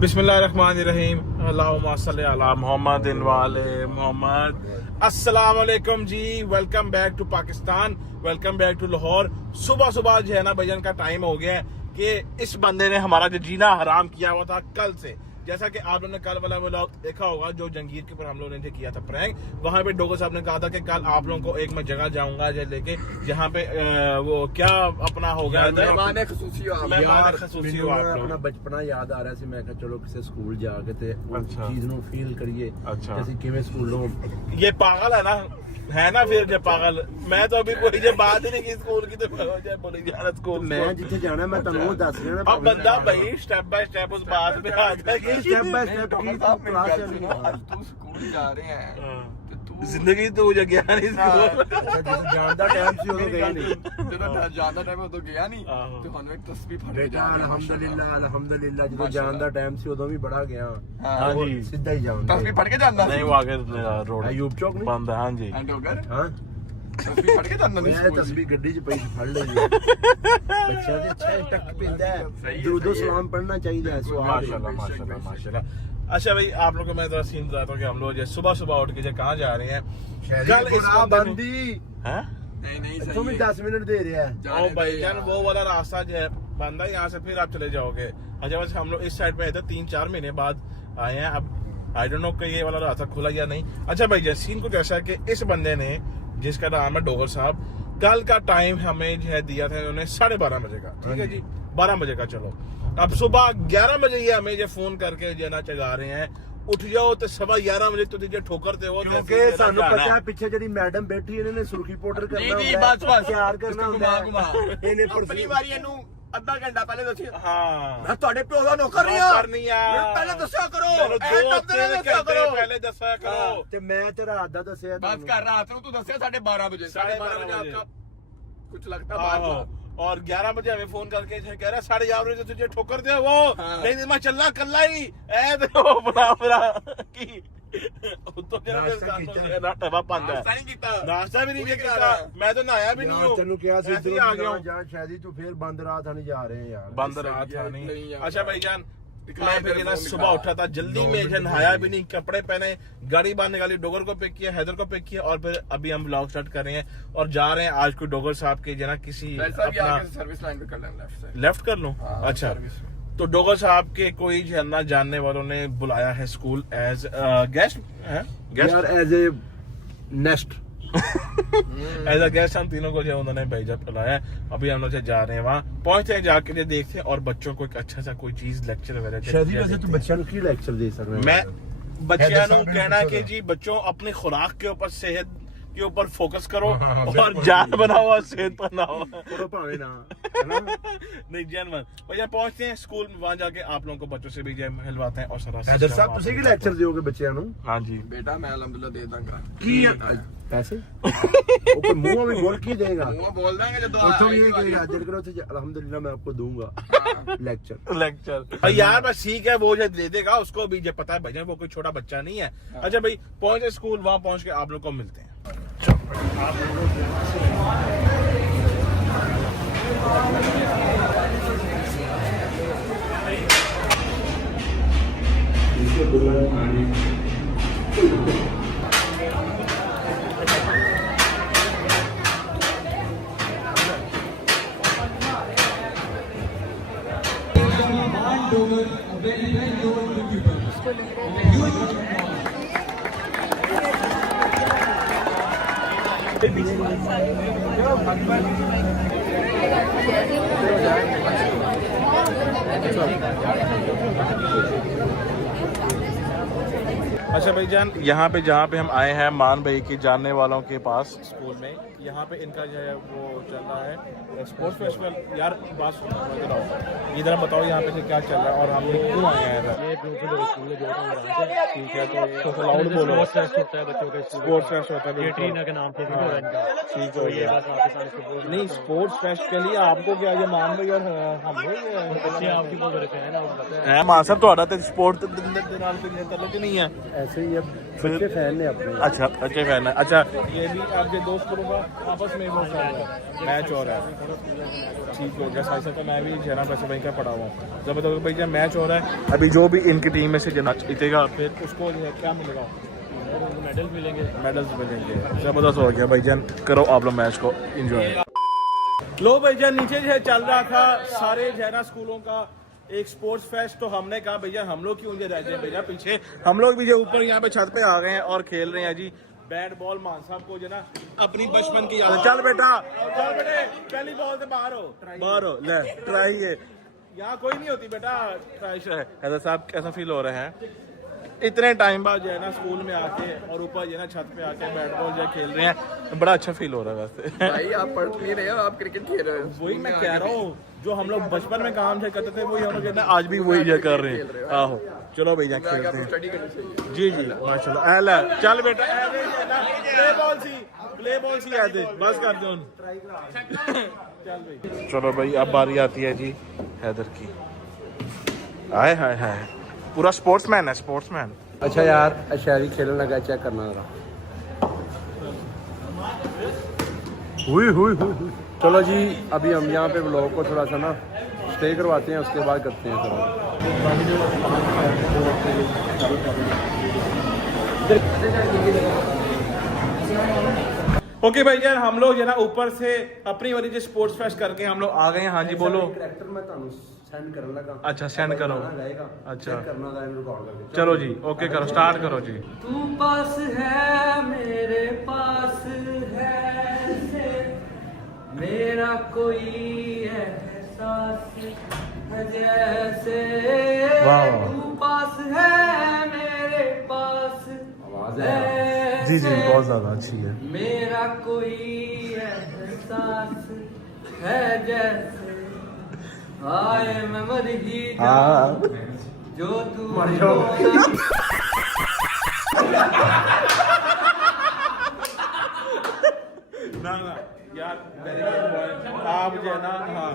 बिस्मिल्लाहिर्रहमानिर्रहीम, अल्लाहुम्मा सल्ली अला मोहम्मद वाले मोहम्मद। अस्सलाम वालेकुम जी, welcome back to Pakistan, welcome back to Lahore. सुबह सुबह जो है ना भजन का टाइम हो गया है कि इस बंदे ने हमारा जो जीना हराम किया हुआ था कल से। जैसा कि आप लोगों ने कल वाला व्लॉग देखा होगा जो जंगीर के ऊपर हम लोगों ने किया था प्रैंक, वहां पे डोगर साहब ने कहा था कि कल आप लोगों को एक मैं जगह जाऊंगा लेके, जहाँ पे वो क्या अपना होगा मेहमान खसूसी हो आप अपना बचपना याद आ रहा ਸੀ। मैं कहा चलो किसी स्कूल जाके ते उस चीज ਨੂੰ फील करिए। अच्छा, जैसे किਵੇਂ स्कूलों ये पागल है ना फिर जो पागल। मैं तो अभी कोई जो बात ही नहीं की स्कूल की, तो बोली जा स्कूल मैं जिथे जाना मैं ਤੁਹਾਨੂੰ ਦੱਸ ਰਿਹਾ ਨਾ। अब बंदा भाई स्टेप बाय स्टेप उस बात पे आता है कि स्टेप बाय स्टेप की क्लास तू स्कूल जा रहे हैं तो तू ਜ਼ਿੰਦਗੀ ਤੋਂ ਮੁਝੇ ਗਿਆ ਨਹੀਂ ਸਕੂਲ ਜਦੋਂ ਜਾਣ ਦਾ ਟਾਈਮ ਸੀ ਉਦੋਂ ਗਏ ਨਹੀਂ ਜਦੋਂ ਜਾਣ ਦਾ ਟਾਈਮ ਉਦੋਂ ਗਿਆ ਨਹੀਂ ਆਹੋ। ਤੁਹਾਨੂੰ ਇੱਕ ਤਸਬੀਹ ਫੜ ਕੇ ਬੇਟਾ ਜਾਣਾ ਅਲਹਮਦੁਲਿਲਾ ਜਦੋਂ ਜਾਣ ਦਾ ਟਾਈਮ ਸੀ ਉਦੋਂ ਵੀ ਬੜਾ ਗਿਆ ਹਾਂਜੀ ਸਿੱਧਾ ਹੀ ਜਾਣ ਤਸਬੀਹ ਫੜ ਕੇ ਜਾਂਦਾ ਨਹੀਂ ਉਹ ਆਗੇ ਰੋਡ ਅਯੂਬ ਚੌਕ ਨਹੀਂ ਬੰਦ ਹੈ ਹਾਂਜੀ ਐਂਡ ਹੋ ਗਿਆ ਹਾਂ ਤਸਬੀਹ ਫੜ ਕੇ ਜਾਂਦਾ ਨਹੀਂ ਮੈਂ ਸਕੂਲ ਤਸਬੀਹ ਗੱਡੀ 'ਚ ਪਈ ਸੀ, ਫੜ ਲਈ ਬੱਚਾ ਦੇ ਅੱਛਾ ਟੱਕ ਪਿੰਦਾ ਹੈ ਦਰੂਦੋ ਸਲਾਮ पढ़ना चाहिए है सवाल माशाल्लाह माशाल्लाह माशाल्लाह अच्छा भाई आप लोगों को मैं जरा सीन बताता हूँ कि हम लोग जो सुबह सुबह उठ के जो कहाँ जा रहे हैं कल इस बंदी बंदी हैं नहीं नहीं तुम सही 10 मिनट दे रहे हैं ओ भाई जान वो वाला रास्ता जो है बंदा है, यहाँ से फिर आप चले जाओगे। अच्छा बस हम लोग इस साइड पे आए थे 3-4 महीने बाद आए हैं। अब आई डोंट नो कि ये वाला रास्ता खुला या नहीं। अच्छा भाई जैसे सीन कुछ ऐसा है कि इस बंदे ने जिसका नाम है डोगर साहब कल का टाइम हमें जो है दिया था उन्होंने 12:30 बजे का, ठीक है जी 12 बजे का। चलो अब सुबह 11 बजे ये हमें जो फोन करके जो ना चगा रहे हैं उठ जाओ तो 11:15 बजे तो तुझे ठोकरते हो क्योंकि ਸਾਨੂੰ ਪਤਾ ਹੈ ਪਿੱਛੇ ਜਿਹੜੀ ਮੈਡਮ ਬੈਠੀ ਇਹਨਾਂ ਨੇ ਸੁਰਖੀ ਪਾਊਡਰ ਕਰਨਾ ਨਹੀਂ ਹੁੰਦਾ ਬਸ ਤਿਆਰ ਕਰਨਾ ਹੁੰਦਾ ਇਹਨੇ ਆਪਣੀ ਵਾਰੀ ਇਹਨੂੰ ਅੱਧਾ ਘੰਟਾ ਪਹਿਲੇ ਦੱਸਿਆ हाँ ਮੈਂ ਤੁਹਾਡੇ ਪਿਓ ਦਾ ਨੌਕਰ ਨਹੀਂ ਆ करनी है ਪਹਿਲੇ ਦੱਸਿਆ ਕਰੋ चलो ਇਹ 2-3 ਟੱਪਦੇ ਨੇ ਦੱਸਿਆ ਕਰੋ घंटे पहले दसा करो ਤੇ ਮੈਂ ਤੇ ਰਾਤ ਦਾ ਦੱਸਿਆ ਬਸ ਕਰ ਰਾਤ ਨੂੰ ਤੂੰ ਦੱਸਿਆ 12:30 ਬजे 12:30 बजे आपका कुछ लगता बात आहो। और 11 बजे हमें फोन करके कह रहा 11:30 बजे तुझे ठोकर दे वो नहीं मैं चलना कल्ला ही ऐ तो बड़ा की तो टवा पांदा नाश्ता नहीं कीता नाश्ता भी नहीं किया मैं तो नहाया भी नहीं हूं ਤੈਨੂੰ ਕਿਹਾ ਸੀ ऐसे ही आ गया हूं। ਜਾ ਸ਼ਾਇਦ ਤੂੰ ਫੇਰ ਬੰਦ ਰਾਤ ਆਣੇ ਜਾ ਰਹੇ हैं यार बंद रात था नहीं। नहीं है। अच्छा भाईजान दिखलाए मैं फिर मेरे ना फोन सुबह दिखा। उठा था जल्दी में जो नहाया भी नहीं, कपड़े पहने, गाड़ी बांध निकाली, डोगर को पिक किया, हैदर को पिक किया और फिर अभी हम व्लॉग स्टार्ट कर रहे हैं और जा रहे हैं आज कोई डोगर साहब के जना किसी वैसा भी अपना आगे सर्विस लाइन पे कर लेना लेफ्ट से लेफ्ट कर लूं। हाँ, अच्छा सर्विस में। तो डोगर साहब के कोई झरना जानने वालों ने बुलाया है स्कूल एज गेस्ट यार as a next as a guest हम तीनों को जो उन्होंने भेजा बुलाया है। अभी हम लोग से जा रहे हैं वहाँ पहुंचते हैं, जाके जो देखते हैं और बच्चों को एक अच्छा सा कोई चीज लेक्चर वगैरह शायद वैसे तू बच्चों को की लेक्चर दे सकदा मैं बच्चियां ਨੂੰ कहना कि जी बच्चों अपनी खुराक के ऊपर सेहत के ऊपर फोकस करो और जान बनाओ और सेहत बनाओ। करो भावे ना है ना नहीं जनमन भैया पहुंचते हैं स्कूल में, वहां जाके आप लोगों को बच्चों से भी जो मिलवाते हैं और सारा हैदर साहब ਤੁਸੀਂ ਕੀ ਲੈਕਚਰ ਦਿਓਗੇ ਬੱਚਿਆਂ ਨੂੰ हाँ जी बेटा मैं अल्हम्दुलिल्लाह दे दूंगा ਕੀ ਪੈਸੇ ਉਹ ਕੋਈ ਮੂੰਹ ਵਿੱਚ ਬੋਲ ਕੀ ਦੇਗਾ वो बोल देंगे जब ਉੱਥੋਂ ਵੀ ਇਹ ਕਹੇਗਾ ਜਦ ਕਰੋ ਤੇ ਅਲਹਮਦੁਲਿल्लाह मैं आपको दूंगा लेक्चर लेक्चर यार बस ठीक है वो जो दे देगा उसको भी जो पता है भैया वो कोई छोटा बच्चा नहीं है। अच्छा भाई पहुंचे स्कूल, वहां पहुंच के आप लोग को मिलते हैं। अच्छा भाईजान यहाँ पे जहाँ पे हम आए हैं मान भाई के जानने वालों के पास स्कूल में, यहाँ पे इनका जो है वो चल रहा है स्पोर्ट्स फेस्टिवल। यार बात सुनो इधर बताओ यहाँ पे क्या चल रहा है और हम लोग क्यों आए हैं इधर? ठीक है तो लाउड बोलो। स्पोर्ट्स फेस्ट होता है बच्चों का, स्पोर्ट्स फेस्ट होता है ये ट्रीना के नाम से भी होगा इनका। ठीक हो गया। बस पाकिस्तान सपोर्ट नहीं स्पोर्ट्स फेस्ट के लिए आपको क्या ये मान भाई और हम बच्चे आपकी बोल रहे हैं ना, वो पता है। है मान साहब ਤੁਹਾਡਾ ਤੇ ਸਪੋਰਟ ਦੇ ਨਾਲ ਕੋਈ ਤਾल्लुक नहीं है? ऐसे ही अब बच्चे फैन ने अपने अच्छा अच्छे फैन है। अच्छा ये भी आपके दोस्त लोगों का आपस में वो मैच हो रहा है, ठीक हो गया। साथ साथ मैं भी शहरा पैसे वहीं का पढ़ा हुआ हूँ। जब बताओ भाई जब मैच हो रहा है अभी जो भी इनकी टीम में से जना जीतेगा फिर उसको जो है क्या मिलेगा? मेडल मिलेंगे। मेडल्स मिलेंगे। जबरदस्त हो गया भाईजान, करो आप लोग मैच को एंजॉय। लो भाईजान नीचे जो है चल रहा था सारे जहरा स्कूलों का एक स्पोर्ट्स फेस्ट, तो हमने कहा भैया हम लोग क्यों रह जाए भैया पीछे, हम लोग भी जो ऊपर यहाँ पे छत पे आ गए हैं और खेल रहे हैं जी बैट बॉल। मान साहब को जो ना अपनी बचपन की याद। चल बेटा चल बेटे पहली बॉल से बाहर हो ले ट्राई है यहाँ कोई नहीं होती बेटा ट्राई है। हैदर साहब कैसा फील हो रहा है? इतने टाइम बाद जो है ना स्कूल में आके और ऊपर जो है ना छत पे आके बैट बॉल जो है खेल रहे हैं, बड़ा अच्छा फील हो रहा है वैसे। भाई आप पढ़ नहीं रहे हो, आप क्रिकेट खेल रहे हो। वही मैं कह रहा हूँ, जो हम लोग बचपन में काम जो करते थे वही हम लोग जो है ना आज भी वही जो कर रहे हैं। आहो चलो भैया खेलते हैं। स्टडी करनी चाहिए। जी जी माशाल्लाह। ऐला चल बेटा, ऐले जो है ना प्ले बॉल सी आते बस कर दो। चल भाई, चलो भाई अब बारी आती है जी हैदर की। हाय हाय हाय, पूरा स्पोर्ट्समैन है, स्पोर्ट्समैन। अच्छा यार शहरी खेलने लगा, चेक करना जरा। हुई चलो जी, अभी हम यहाँ पे व्लॉग को थोड़ा सा ना स्टे करवाते हैं, उसके बाद करते हैं थोड़ा। ओके भाई यार, हम लोग जो है ना ऊपर से अपनी वाली जो स्पोर्ट्स फेस्ट करके हम लोग आ गए हैं। हाँ जी बोलो। करैक्टर मैं ਤੁਹਾਨੂੰ सेंड करने लगा। अच्छा सेंड करो। अच्छा अच्छा करना था रिकॉर्ड करके। चलो जी ओके करो, स्टार्ट करो जी। तू पास है मेरे पास है से मेरा कोई एहसास है जैसे तू पास है मेरे पास है जी जी बहुत ज्यादा अच्छी है। मेरा कोई एहसास है जैसे हाय मैं मर ही जाऊं जो तू ना यार आप जो है ना, हाँ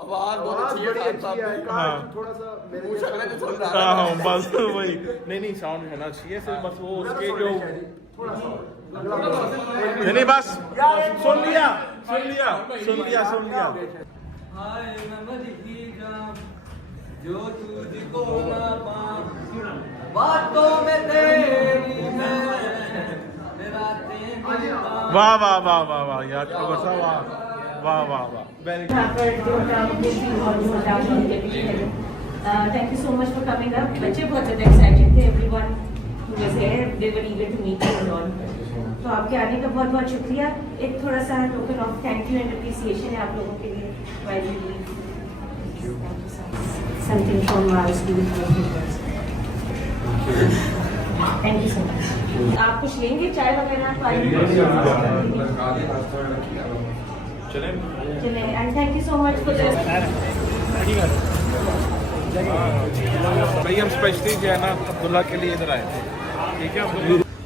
आवाज बहुत अच्छी है। हाँ थोड़ा सा मेरे मुंह शक्ल नहीं सुन रहा। हाँ बस वही, नहीं साउंड होना चाहिए सिर्फ, बस वो उसके जो नहीं बस सुन लिया। हाय मैं मर ही जाऊं जो तुझको ना पाऊं बातों में तेरी है मेरा वाह वाह वाह वाह वाह यार, वाह वाह वाह वाह, very Thank you so much for coming up. बच्चे बहुत ज़्यादा excited थे. Everyone who was here, they were eager to meet you and all. तो आपके आने का बहुत बहुत शुक्रिया। एक थोड़ा सा token of thank you and appreciation है आप लोगों के लिए। While you leave, something from our school. Thank you so much. आप कुछ लेंगे चाय वगैरह? चलें, and thank you so much for this. भाई हम स्पेशली जो है ना अब्दुल्ला के लिए इधर आए थे। ठीक है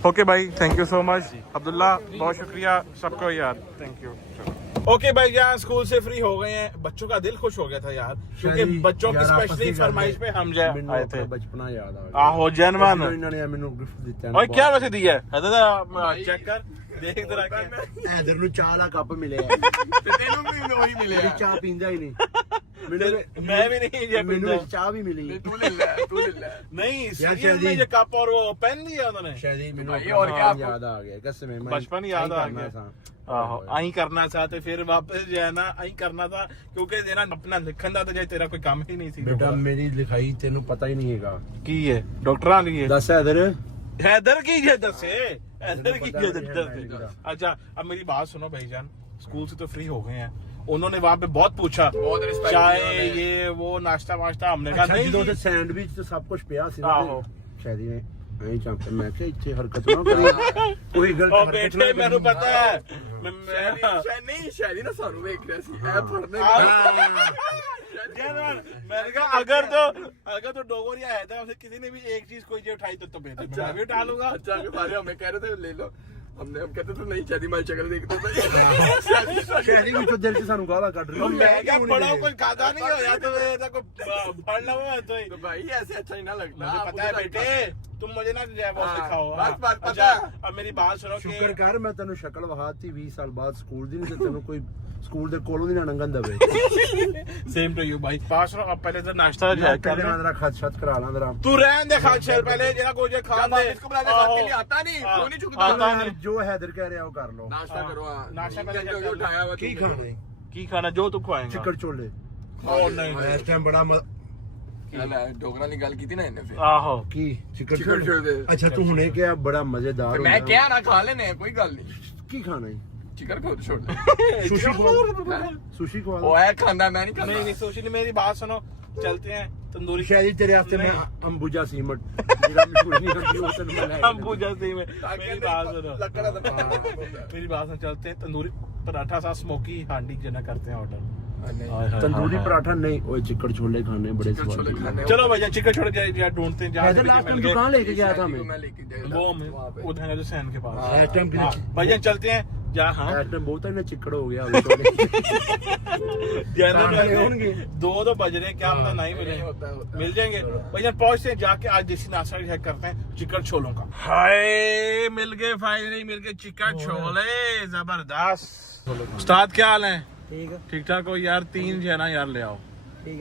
ओके भाई, thank you so much Abdullah, बहुत शुक्रिया सबको यार, थैंक यू। ओके भाई यार स्कूल से फ्री हो गए हैं, बच्चों का दिल खुश हो गया था यार, क्योंकि बच्चों की स्पेशली फरमाइश पे हम जो आए थे। बचपना याद आ गया। आहो जनवन इन्होंने मैंने गिफ्ट दिता और क्या वैसे दिया है, चेक कर देख इधर आके। हैदर ਨੂੰ ਚਾਹ ਦਾ ਕੱਪ ਮਿਲਿਆ ਤੇ ਤੈਨੂੰ ਵੀ ਉਹੀ ਮਿਲਿਆ। ਮੇਰੀ ਚਾਹ ਪੀਂਦਾ ਹੀ ਨਹੀਂ। मैं भी नहीं ये ਮੈਨੂੰ ਚਾਹ ਵੀ ਮਿਲੀ। तू ले ले, तू ले ले। नहीं यार सीरियल में ये कप और वो पेन दिया उन्होंने। शायद ही ਮੈਨੂੰ भाई और क्या आपको याद आ गया कसम में बचपन याद आ गया। आहो आई करना था ते फिर वापस जो है ना आई करना था, क्योंकि जो है ना अपना लिखन दा तो जे तेरा कोई काम ही नहीं सी। बेटा मेरी लिखाई तेनू पता ही नहीं हैगा की है डॉक्टरां दी है। दस हैदर हैदर की ये दसे, हैदर की ये दसे। अच्छा अब मेरी बात सुनो भाईजान, स्कूल से तो फ्री हो गए हैं, उन्होंने वहाँ पे बहुत पूछा, बहुत रिस्पेक्ट चाय ये वो नाश्ता वाश्ता, हमने कहा नहीं ਜਦੋਂ जी। ਤੇ ਸੈਂਡਵਿਚ ਤੇ ਸਭ ਕੁਝ ਪਿਆ ਸੀ ਆਹੋ। ਸ਼ਾਇਦ ਹੀ ਐਂ ਚਾਂਪੇ ਮੈਂ ਕਿਹਾ ਇੱਥੇ ਹਰਕਤ ਨਾ ਕਰੀ ਕੋਈ ਗਲਤ ओ ਹਰਕਤ बेटे ਨਾ मेनू पता है शायद ही ना सानू देख रहा सी ऐ पढ़ने मैंने कहा अगर तो डोगोरिया है था, किसी ने भी एक चीज कोई उठाई तो बेटे मैं भी उठा लूंगा। अच्छा के बारे हमें कह रहे थे ले लो, हमने हम कहते थे नहीं शादी मारी शक्ल देखते थे। ਸ਼ਹਿਰੀ ਵਿੱਚੋਂ ਦਿਲ ਚ ਸਾਨੂੰ ਗਾਲਾਂ ਕੱਢ ਰਹੀ मैं क्या पढ़ा कुछ खाता नहीं हो या तो पढ़ लो तो तो भाई ऐसे अच्छा ही ना लगता। मुझे पता है बेटे, तुम मुझे ना जय बोल सिखाओ। बस बात पता अच्छा है। अब मेरी बात सुनो ਸ਼ੁਕਰ कि ਕਰ ਮੈਂ ਤੈਨੂੰ ਸ਼ਕਲ ਵਹਾਤੀ 20 ਸਾਲ ਬਾਅਦ ਸਕੂਲ ਦੀ ਨਹੀਂ ਤੇ ਤੈਨੂੰ ਕੋਈ ਸਕੂਲ ਦੇ ਕੋਲੋਂ ਦੀ ਨਾ ਨੰਗਨ ਦਵੇ। सेम टू यू भाई। बात सुनो अब पहले तो नाश्ता जाए ਪਹਿਲੇ ਮੈਂ ਤੇਰਾ ਖਤ ਛਤ करा ਲਾਂ जरा। तू रहन दे खान शहर पहले जना को जे खान दे इसको बुला के साथ के लिए आता नहीं, फोन ही चुकता आता नहीं। जो हैदर कह रहा है वो कर लो। नाश्ता करो। हां नाश्ता पहले जो कर लो। उठाया हुआ की खाना है? की खाना जो तू खुआएगा। चिकन छोले ओ नहीं इस टाइम बड़ा डोगरा की गल की थी ना इन्हें फिर आहो की चिकन चिकन छोले। अच्छा तू हुने क्या बड़ा मजेदार मैं क्या ना खा लेने कोई गल नहीं। की खाना है? चिकन को छोड़ दे। सुशी सुशी को ओ है खाना मैं नहीं खाता। नहीं सोशली मेरी बात सुनो, चलते हैं तंदूरी। शायद तेरे वास्ते मैं अंबुजा सीमट अंबुजा सिंह में मेरी बात सुनो मेरी बात सुनो चलते हैं तंदूरी पराठा साथ स्मोकी हांडी जना करते हैं ऑर्डर तंदूरी पराठा नहीं, वो चिकन छोले खाने बड़े स्वाद। चलो भैया चिकन छोड़ के ढूंढते हैं जहाँ लास्ट टाइम दुकान लेके गया था मैं, वो उधर है जो सैन के पास भैया चलते हैं जहाँ हाँ बहुत है ना चिकड़ हो गया। दो बज रहे क्या पता नहीं मिले मिल जाएंगे भैया पहुंचते हैं जाके आज देसी नाश्ता चेक करते हैं चिकन छोलों का। हाय मिल गए फाइनली मिल गए चिकन छोले जबरदस्त। उस्ताद क्या हाल है? ठीक ठाक हो यार? 3 जो है ना यार ले आओ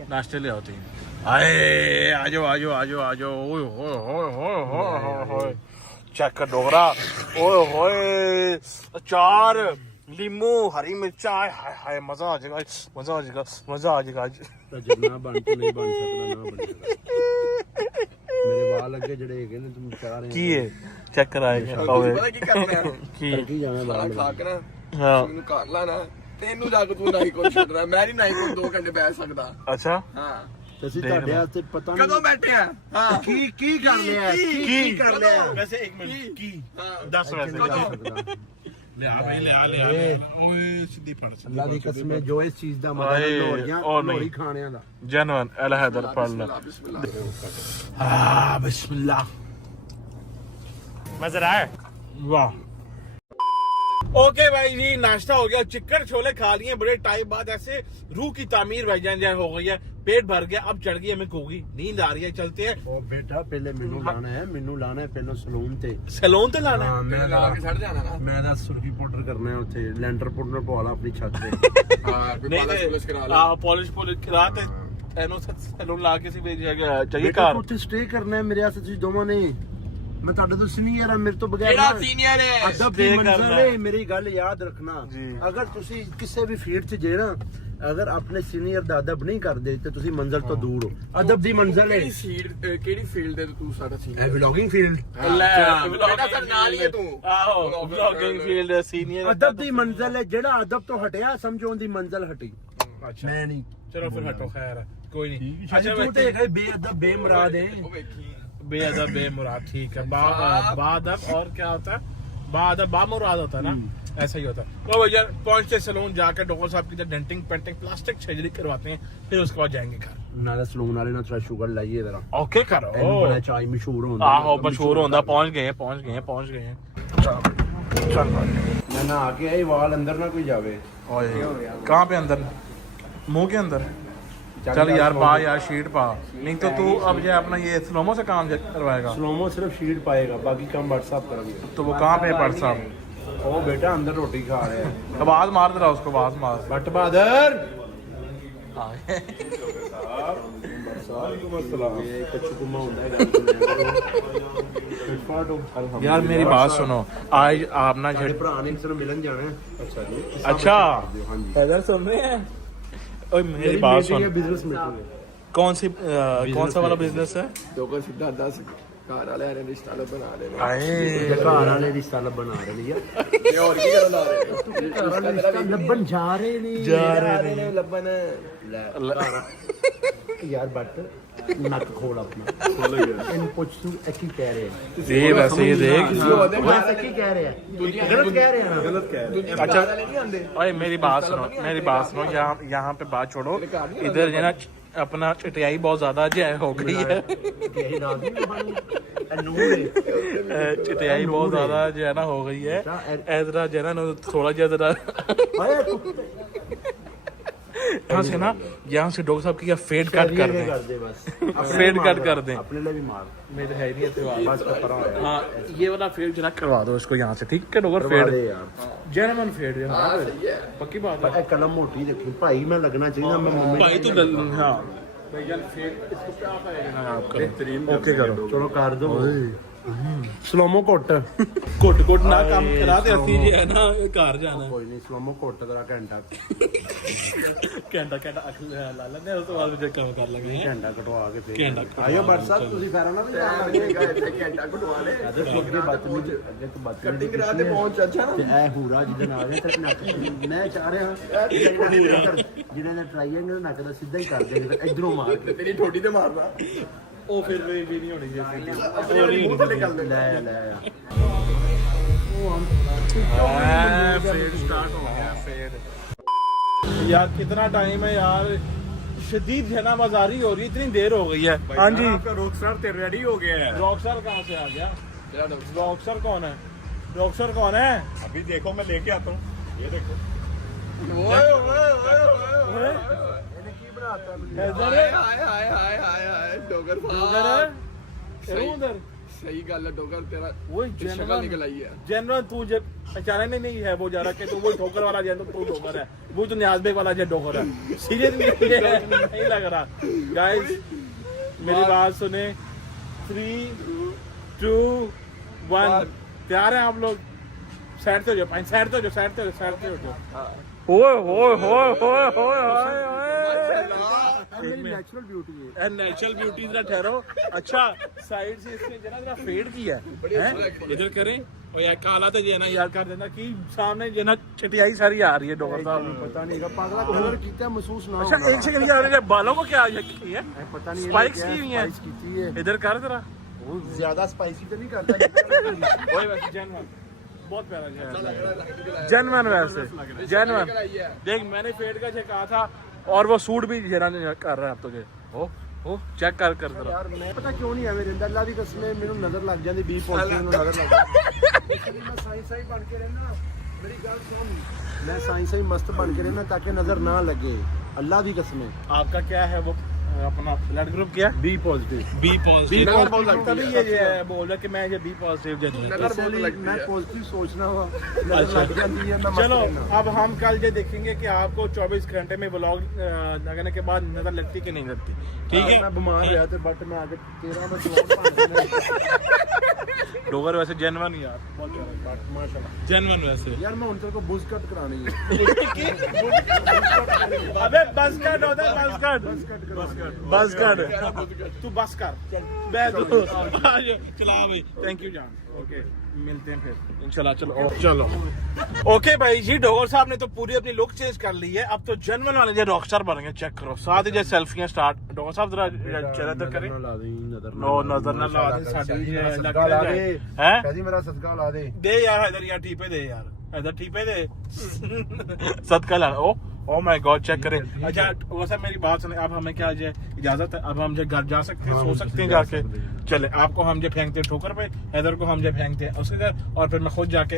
नाश्ते ले आओ 3। आए आजो आजो आजो आजो ओए होए होए होए होए होए चेक कर डोगरा ओए होए अचार लीमू हरी मिर्चा हाय हाय मजा आ जाएगा मजा आ जाएगा मजा आ जाएगा आज। जितना बन तो नहीं बन सकता ना बनेगा। मेरे वाल अगे जड़े हैगे ने तुम चाह रहे की है चेक कराएगा पता की करना है की जावे सारा वाल खा के ना हां ਮੈਨੂੰ ਕਰ ਲਾਣਾ ਤੈਨੂੰ ਜਾ ਕੇ ਤੂੰ ਨਹੀਂ ਕੁਝ ਛੱਡਣਾ ਮੈਂ ਨਹੀਂ ਕੋਈ 2 ਘੰਟੇ ਬੈਠ ਸਕਦਾ। अच्छा ਹਾਂ ਤੁਸੀਂ ਤੁਹਾਡੇ ਵਾਸਤੇ ਪਤਾ ਨਹੀਂ ਕਦੋਂ ਬੈਠੇ ਆ ਹਾਂ ਕੀ ਕਰ ਲਿਆ ਕੀ ਕਰ ਲਿਆ। वैसे 1 मिनट की 10 वैसे ले आ भाई ले आ ओए सीधी फड़ ਅੱਲਾ ਦੀ ਕਸਮ ਹੈ ਜੋ ਇਸ ਚੀਜ਼ ਦਾ ਮਜ਼ਾ ਹਾਏ, ਲੋਰੀਆਂ ਉਹ ਨਹੀਂ। ਲੋਰੀ ਖਾਣਿਆਂ ਦਾ। जनवन अल हैदर पढ़ ला बिस्मिल्लाह मजा आया वाह। ओके भाई जी नाश्ता हो गया चिकन छोले खा लिए बड़े टाइम बाद ऐसे रूह की तामीर भाईजान जैसे हो गई है पेट भर गया अब चढ़ गई हमें कोगी नींद आ रही है चलते हैं। ਉਹ ਬੇਟਾ ਪਹਿਲੇ ਮੈਨੂੰ ਲਾਣਾ ਹੈ ਪਹਿਲਾਂ ਸਲੂਨ ਤੇ सैलून ਤੇ ਲਾਣਾ है ਮੈਂ ਲਾ ਕੇ ਛੱਡ ਜਾਣਾ ਨਾ ਮੈਂ ਦਾ ਸੁਰਖੀ ਪਾਊਡਰ ਕਰਨਾ ਹੈ ਉੱਥੇ ਲੈਂਟਰ ਪਾਊਡਰ ਪਵਾ ਲਾ ਆਪਣੀ ਛੱਤ ਤੇ। ਹਾਂ ਕੋਈ ਪਾਲਿਸ਼ ਪੁਲਿਸ਼ ਕਰਾ ਲਾ पॉलिश करा ते एनो सैलून ला के सी भेज चाहिए ਬੇਟਾ घर ਤੂੰ ਉੱਥੇ ਸਟੇ ਕਰਨਾ ਹੈ ਮੇਰੇ ਵਾਸਤੇ ਤੁਸੀਂ ਦੋਵਾਂ ਨੇ। ਮੈਂ ਤੁਹਾਡੇ ਤੋਂ ਸੀਨੀਅਰ ਆ ਮੇਰੇ ਤੋਂ ਬਗੈਰ ਕਿਹੜਾ ਨਾ- ਸੀਨੀਅਰ ਹੈ ਅਦਬ ਦੀ stay ਮੰਜ਼ਲ ਕਰਨਾ ਹੈ ਹੈ। ਮੇਰੀ ਗੱਲ ਯਾਦ ਰੱਖਣਾ ਜੀ। ਅਗਰ ਤੁਸੀਂ ਕਿਸੇ ਵੀ ਫੀਲਡ 'ਚ ਜੇ ਨਾ ਅਗਰ ਆਪਣੇ ਸੀਨੀਅਰ ਦਾ ਅਦਬ ਨਹੀਂ ਕਰਦੇ ਤੇ ਤੁਸੀਂ ਮੰਜ਼ਲ ਤੋਂ ਦੂਰ ਹੋ। ਅਦਬ ਦੀ ਮੰਜ਼ਲ ਹੈ ਕਿਹੜੀ ਫੀਲਡ ਦੇ ਤੂੰ ਸਾਡਾ ਸੀਨੀਅਰ ਇਹ ਵਲੌਗਿੰਗ ਫੀਲਡ। ਬੇਟਾ ਸਰ ਨਾਲ ਹੀ ਹੈ ਤੂੰ ਆਹੋ ਵਲੌਗਿੰਗ ਫੀਲਡ ਸੀਨੀਅਰ ਅਦਬ ਦੀ ਮੰਜ਼ਲ ਹੈ ਜਿਹੜਾ ਅਦਬ ਤੋਂ ਹਟਿਆ ਸਮਝੋ ਉਹਦੀ ਮੰਜ਼ਲ ਹਟੀ। अच्छा ਮੈਂ ਨਹੀਂ चलो फिर हटो खैर कोई नहीं ਅੱਛਾ ਤੂੰ ਤੇ ਹੈਗਾ ਬੇਅਦਬ ਬੇਮੁਰਾਦ ਹੈ। ਉਹ ਵੇਖੀ बेअदब बेमुराद ठीक है बादब और क्या होता है बादब बामुराद होता है ना ऐसा ही होता है। तो भैया पहुंचते सैलून जाकर डॉक्टर साहब की डेंटिंग पेंटिंग प्लास्टिक सर्जरी करवाते हैं फिर उसके बाद जाएंगे घर। ਨਾਲੇ ਸਲੂਨ ਵਾਲੇ ਨਾਲ ਥੋੜਾ ਸ਼ੂਗਰ ਲਾਈਏ ਜ਼ਰਾ। ओके करो ਇਹਨੂੰ ਬੜਾ ਚਾਈ ਮਸ਼ਹੂਰ ਹੁੰਦਾ। आहो मशहूर होता पहुंच गए चल ਮੈਂ ਨਾ ਆ ਕੇ ਆਏ ਵਾਲ ਅੰਦਰ ਨਾ ਕੋਈ ਜਾਵੇ। कहाँ पे अंदर मुंह के अंदर चल यार पा यार शीट पा नहीं तो तू अब जो अपना ये स्लोमो से काम करवाएगा स्लोमो सिर्फ शीट पाएगा बाकी काम व्हाट्सएप करेंगे। तो वो कहाँ पे पड़ साहब ओ बेटा अंदर रोटी खा रहे हैं। आवाज मार दे रहा उसको आवाज मार भट्ट बहादुर यार मेरी बात सुनो आज आप ना ਸਾਡੇ ਭਰਾ ਨੇ ਕਿਸੇ ਨੂੰ ਮਿਲਣ ਜਾਣਾ ਹੈ। ਅੱਛਾ ਜੀ अच्छा हाँ जी इधर सुन रहे हैं ओए मेरी बात सुन बिजनेस मीटिंग है। कौन सा वाला बिजनेस है ਲੋਕਾਂ ਸਿੱਧਾ 10 ਘਰ ਵਾਲਿਆਂ ਨੇ ਰਿਸ਼ਤਾ ਬਣਾ ਲੈਣਾ आए ਘਰ ਵਾਲੇ ਰਿਸ਼ਤਾ ਲੱਭਣ ਆ ਰਹੇ ਨੇ ਯਾਰ। ਤੇ ਹੋਰ ਕੀ ਕਰਨ ਆ ਰਹੇ ਘਰ ਵਾਲੇ ਰਿਸ਼ਤਾ ਲੱਭਣ ਜਾ ਰਹੇ ਨੇ। ਨੇ ਲੱਭਣ ਯਾਰ ਬੱਟ ਨੱਕ ਖੋਲ ਆਪਣਾ ਇਹਨੂੰ ਪੁੱਛ ਤੂੰ ਇਹ ਕੀ ਕਹਿ ਰਿਹਾ ਹੈ। ये वैसे ही देख ਵੈਸੇ ਕੀ ਕਹਿ ਰਿਹਾ ਹੈ? ਗਲਤ ਕਹਿ ਰਿਹਾ ਨਾ। ਗਲਤ ਕਹਿ ਰਿਹਾ। अच्छा ਨਹੀਂ ਆਉਂਦੇ ओए मेरी बात सुनो यहाँ पे बात छोड़ो इधर जो है ना अपना चटियाई बहुत ज्यादा जो है हो गई है ਇਹ ਰਾਤ ਨੂੰ ਬਣ ਇਹ ਨੂਰ ਹੈ। चटियाई बहुत ज्यादा जो है ना हो गई है ऐसा जो है ना थोड़ा जरा यहाँ से ना यहाँ से डॉक्टर साहब की फेड कट कर दें कर दे बस फेड कट कर दें अपने लिए भी मार मेरे है नहीं है बस कपड़ा होया। हाँ ये वाला फेड जरा करवा दो इसको यहाँ से ठीक है डॉक्टर करवा फेड दे यार। जेनमन फेड पक्की बात है ਇਹ ਕਲਮ ਮੋਟੀ ਦੇਖੀ ਭਾਈ ਮੈਂ ਲੱਗਣਾ ਚਾਹੀਦਾ ਮੈਂ ਮੰਮੀ भाई तो हाँ भैया फेड इसको क्या पाएगा आप करो ओके करो ਚਲੋ ਕਰ ਦੋ ਸਲੋਮੋ ਘੁੱਟ घुट ना काम करा दे असली जी है ना घर जाना ਕੋਈ ਨਹੀਂ ਸਲੋਮੋ ਘੁੱਟ ਤੇਰਾ ਘੰਟਾ ਘੰਟਾ ਅਖ ਲਾ ਲੈਂਦੇ ਉਸ ਤੋਂ ਬਾਅਦ ਜੇ ਕੰਮ ਕਰ ਲਗੇ ਘੰਟਾ ਕਟਵਾ ਕੇ ਫੇਰ ਘੰਟਾ ਆਇਓ WhatsApp ਤੁਸੀਂ ਫੇਰਾਂ ਨਾ ਵੀ ਜਾਣਾ ਘੰਟਾ ਘਟਵਾ ਲੈ ਅੱਗੇ ਬਦਤਮੀਜ਼ ਅੱਗੇ ਤੋਂ ਕਟਿੰਗ ਕਰਾ ਦੇ ਪਹੁੰਚ ਅੱਛਾ ਨਾ ਤੇ ਇਹ ਹੂਰਾ ਜਿਹਦੇ ਨਾਲ ਆ ਤੇ ਨੱਕ ਮੈਂ ਚਾਹ ਰਿਹਾ ਜਿਹਨੇ ਦਾ ਟ੍ਰਾਈਐਂਗਲ ਨੱਕ ਦਾ ਸਿੱਧਾ ਹੀ ਕਰ ਦੇਗੇ ਫਿਰ ਇਧਰੋਂ ਮਾਰ ਕੇ ਤੇਰੀ ਠੋਡੀ ਤੇ ਮਾਰਨਾ ਉਹ ਫਿਰ ਵੀ ਨਹੀਂ ਹੋਣੀ ਚਾਹੀਦੀ ਮੂੰਹ ਥੱਲੇ ਕਰ ਲੈ फेड स्टार्ट हो गया फेड यार कितना टाइम है यार शदीद जनाबाजारी हो रही है इतनी देर हो गई है हाँ जी आपका रॉकस्टार तो रेडी हो गया है रॉकस्टार कहाँ से आ गया रॉकस्टार कौन है रॉकस्टार कौन है अभी देखो मैं लेके आता हूँ ये देखो डोगर उधर सही गल है डोगर तेरा वही शक्ल निकल आई है जनरल तू जब अचानक नहीं है वो जा रहा कि तू वो ठोकर वाला जैन तू ठोकर है वो तो न्याज बेग वाला जैन ठोकर है सीरियसली नहीं लग रहा गाइस मेरी बात सुने 3 2 1 तैयार हैं आप लोग साइड से हो जाओ साइड से हो जाओ साइड से हो जाओ ओए ओए ओए ओए ओए नेचुरल ब्यूटी है नेचुरल ब्यूटी जरा ठहरो अच्छा साइड से इसने जरा फेड किया है इधर करें और यार काला तो जे ना यार कर देना कि सामने जे ना चटियाई सारी आ रही है डॉक्टर साहब पता नहीं का पागला कलर कितना महसूस ना अच्छा एक सेकंड यार ये बालों को क्या की है पता नहीं स्पाइक्स की हुई है इधर कर जरा ज्यादा स्पाइसी तो नहीं करता ओए वैसे जेन्युइन बहुत प्यारा जेन्युइन वैसे जेन्युइन देख मैंने फेड का चेक कहा था और वो सूट भी जरा कर रहा है अब तुझे ओ चेक कर जरा यार मैं पता क्यों नहीं है मेरे अंदर अल्लाह दी कसम मेनू नजर लग जाती बी पॉजिटिव नजर लग जाती मैं साइंस ही बन के रहना मेरी गल सुन मैं साइंस ही मस्त बन के रहना ताकि नजर ना लगे अल्लाह दी कसम आपका क्या है वो अपना ब्लड ग्रुप क्या बी पॉजिटिव बी पॉजिटिव तभी ये बोल रहा कि मैं ये बी पॉजिटिव मैं पॉजिटिव सोचना हुआ अच्छा लग जाती है मैं चलो अब हम कल ये देखेंगे कि आपको 24 घंटे में व्लॉग लगाने के बाद नजर लगती कि नहीं लगती ठीक है मैं बीमार रहा थे बट मैं आगे 13 में डोगर वैसे जेन्युइन यार बहुत प्यारा माशाल्लाह जेन्युइन वैसे यार मैं उनके को बुश कट करानी है अबे बस कट होता है बस कट तू बस कर मैं तो चला भाई थैंक यू जान ओके मिलते हैं फिर इंशाल्लाह चलो ओके भाई जी डोगर साहब ने तो पूरी अपनी लुक चेंज कर ली है अब तो जेन्युइन वाले जो रॉकस्टार बन गए चेक करो साथ ही जो सेल्फियां स्टार्ट डोगर साहब जरा चेहरे तक करें नो नजर ना ला दे साडी हैं शादी मेरा सदका ला दे यार इधर यार टीपे दे यार इधर टीपे दे सदका ला ओ माय गॉड चेक करें अच्छा वैसे मेरी बात सुने अब हमें क्या इजाजत है अब हम जो घर जा सकते हैं सो सकते हैं जाके चले आपको हम जो फेंकते हैं ठोकर पे हैदर को हम जो फेंकते हैं उसके घर और फिर मैं खुद जाके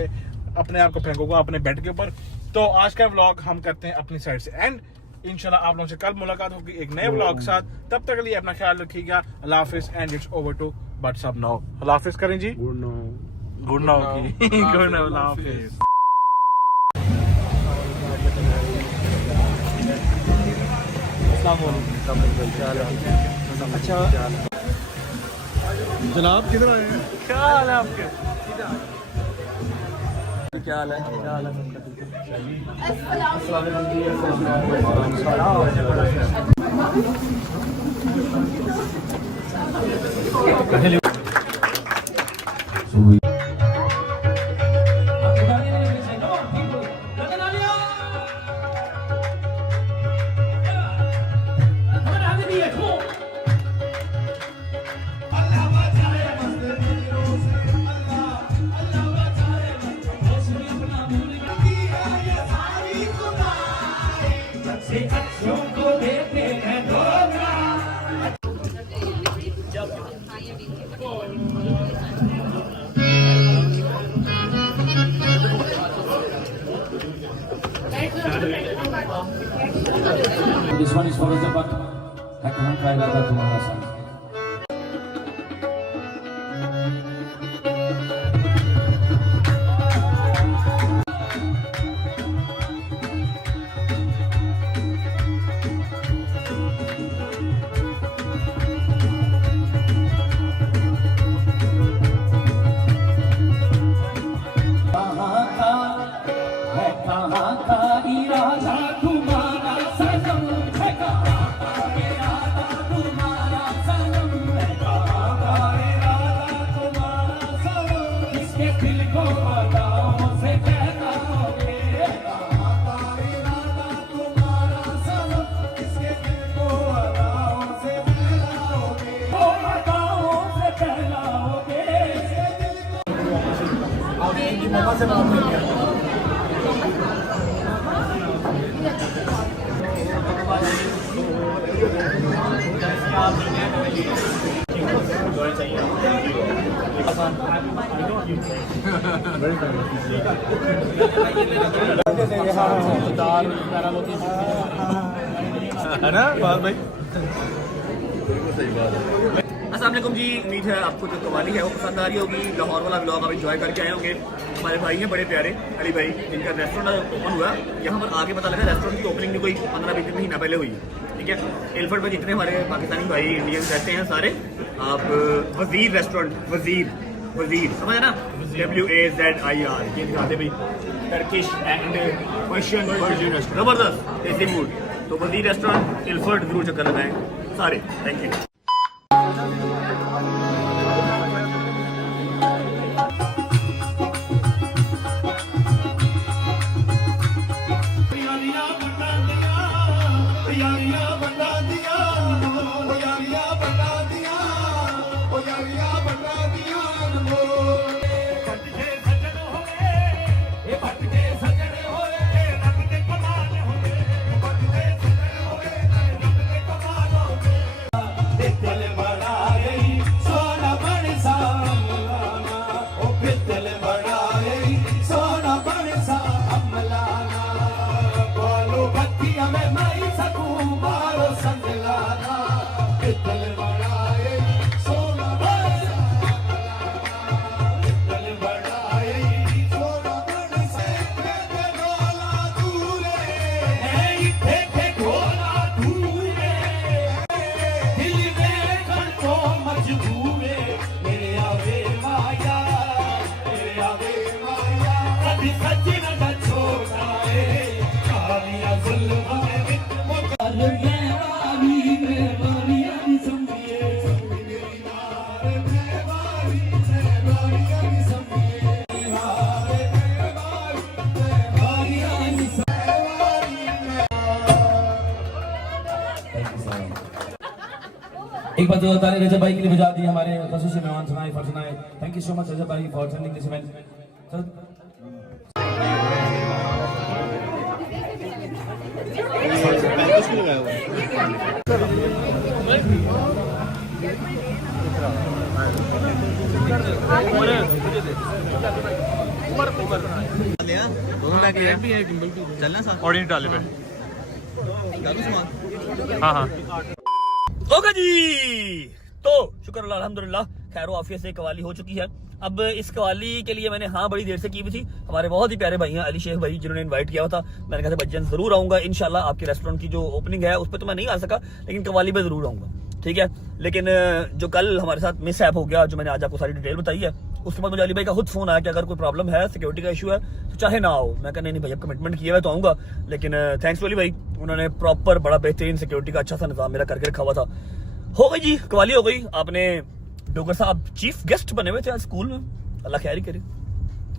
अपने आप को फेंकूंगा अपने बेड के ऊपर तो आज का व्लॉग हम करते हैं अपनी साइड से एंड इंशाल्लाह आप लोगों से कल मुलाकात होगी एक नए व्लॉग के साथ तब तक के लिए अपना ख्याल रखिएगा अल्लाह हाफिज and it's over to but सब नाउ अल्लाह हाफिज करें जी गुड नाउ अल्लाह हाफिज अच्छा जनाब किधर आए हैं क्या हाल है आपके क्या हाल है This one is for the back. I can't try that tomorrow. है ना बात भाई? अस्सलाम वालेकुम जी, उम्मीद है आपको जो कवाली है वो पसंद आ रही होगी। लाहौर वाला ब्लॉग आप एंजॉय करके आए होंगे। हमारे भाई हैं बड़े प्यारे अली भाई, जिनका रेस्टोरेंट ओपन हुआ। यहाँ पर आगे पता लगा रेस्टोरेंट की ओपनिंग भी कोई 15-20 महीना पहले हुई है, ठीक है। एलफर्ट में जितने हमारे पाकिस्तानी भाई इंडियंस रहते हैं सारे, आप वजीर रेस्टोरेंट, वजीर समझ है ना, WAZIR, ये दिखाते भाई, टर्किश एंड पर्शियन वर्जन, जबरदस्त देसी फूड। तो वजीर रेस्टोरेंट एलफर्ट जरूर चक्कर लगाएं सारे। Thank you. एक बार जो ताली रजब भाई के लिए बजा दी हमारे खसूसी मेहमान सुनाए फरसनाए। थैंक यू सो मच रजब भाई for sending this event. Audience डाले पे। हाँ हाँ ओके जी, तो शुक्र अल्लाह अल्हम्दुलिल्लाह खैर आफियत से कवाली हो चुकी है। अब इस कवाली के लिए मैंने हाँ बड़ी देर से की हुई थी। हमारे बहुत ही प्यारे भाई हैं अली शेख भाई, जिन्होंने इनवाइट किया हुआ था। मैंने कहा था बच्चन जरूर आऊंगा इंशाल्लाह। आपके रेस्टोरेंट की जो ओपनिंग है उस पर तो मैं नहीं आ सका, लेकिन कवाली पे जरूर आऊंगा, ठीक है। लेकिन जो कल हमारे साथ मिस ऐप हो गया, जो मैंने आज आपको सारी डिटेल बताई है, उसके बाद मुझे अली भाई का खुद फोन आया कि अगर कोई प्रॉब्लम है, सिक्योरिटी का इशू है, तो चाहे ना आओ। मैं कहने नहीं भाई, अब कमिटमेंट किया है तो आऊंगा। लेकिन थैंक्स टू अली भाई, उन्होंने प्रॉपर बड़ा बेहतरीन सिक्योरिटी का अच्छा सा निजाम मेरा करके रखा हुआ था। हो गई जी, कवाली हो गई। आपने डोगर साहब चीफ गेस्ट बने हुए थे आज स्कूल में, अल्लाह खैर ही करे।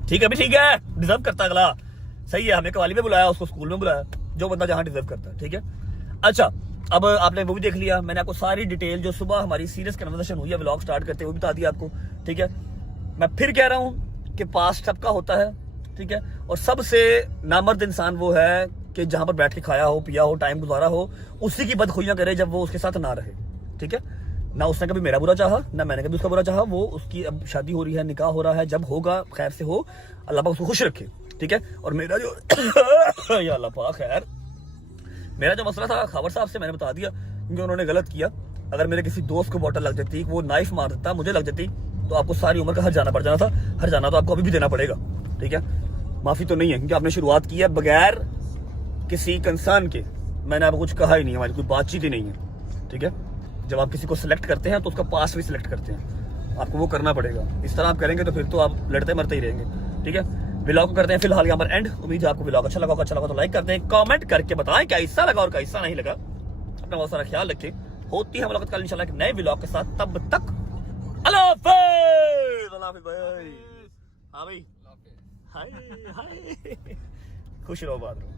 ठीक है भी, ठीक है, डिजर्व करता अगला, सही है। हमें कवाली में बुलाया, उसको स्कूल में बुलाया, जो बंदा जहां डिजर्व करता है, ठीक है। अच्छा, अब आपने वो भी देख लिया, मैंने आपको सारी डिटेल जो सुबह हमारी सीरियस कन्वर्सेशन हुई है व्लॉग स्टार्ट करते हुए बता दिया आपको, ठीक है। मैं फिर कह रहा हूं कि पास्ट सबका होता है, ठीक है। और सबसे नामर्द इंसान वो है कि जहां पर बैठ के खाया हो, पिया हो, टाइम गुजारा हो, उसी की बदखुइयां करे जब वो उसके साथ ना रहे, ठीक है। ना उसने कभी मेरा बुरा चाहा, ना मैंने कभी उसका बुरा चाहा। वो उसकी अब शादी हो रही है, निकाह हो रहा है, जब होगा खैर से हो, अल्लाह पाक उसको खुश रखे, ठीक है। और मेरा जो या अल्लाह पाक खैर, मेरा जो मसला था खबर साहब से मैंने बता दिया, क्योंकि उन्होंने गलत किया। अगर मेरे किसी दोस्त को बॉटल लग जाती, वो नाइफ मार देता, मुझे लग जाती, तो आपको सारी उम्र का हर जाना पड़ जाना था। हर जाना तो आपको अभी भी देना पड़ेगा, ठीक है। माफी तो नहीं है, क्योंकि आपने शुरुआत की है बगैर किसी कंसर्न के। मैंने आपको कुछ कहा ही नहीं, हमारी कोई बातचीत ही नहीं है, ठीक है। जब आप किसी को सिलेक्ट करते हैं तो उसका पास भी सिलेक्ट करते हैं, आपको वो करना पड़ेगा। इस तरह आप करेंगे तो फिर तो आप लड़ते मरते ही रहेंगे, ठीक है। व्लॉग को करते हैं फिलहाल यहाँ पर एंड। उम्मीद है आपको व्लॉग अच्छा लगा होगा। अच्छा लगा तो लाइक करते हैं, कमेंट करके बताएं क्या हिस्सा लगा और क्या हिस्सा नहीं लगा। अपना बहुत सारा ख्याल रखें। होती है मुलाकात कल इंशाल्लाह एक नए व्लॉग के साथ, तब तक अल्लाह हाफिज़। अल्लाह हाफिज़ भाई। हाँ भाई, हाय हाय, खुश रहो, बात रहो।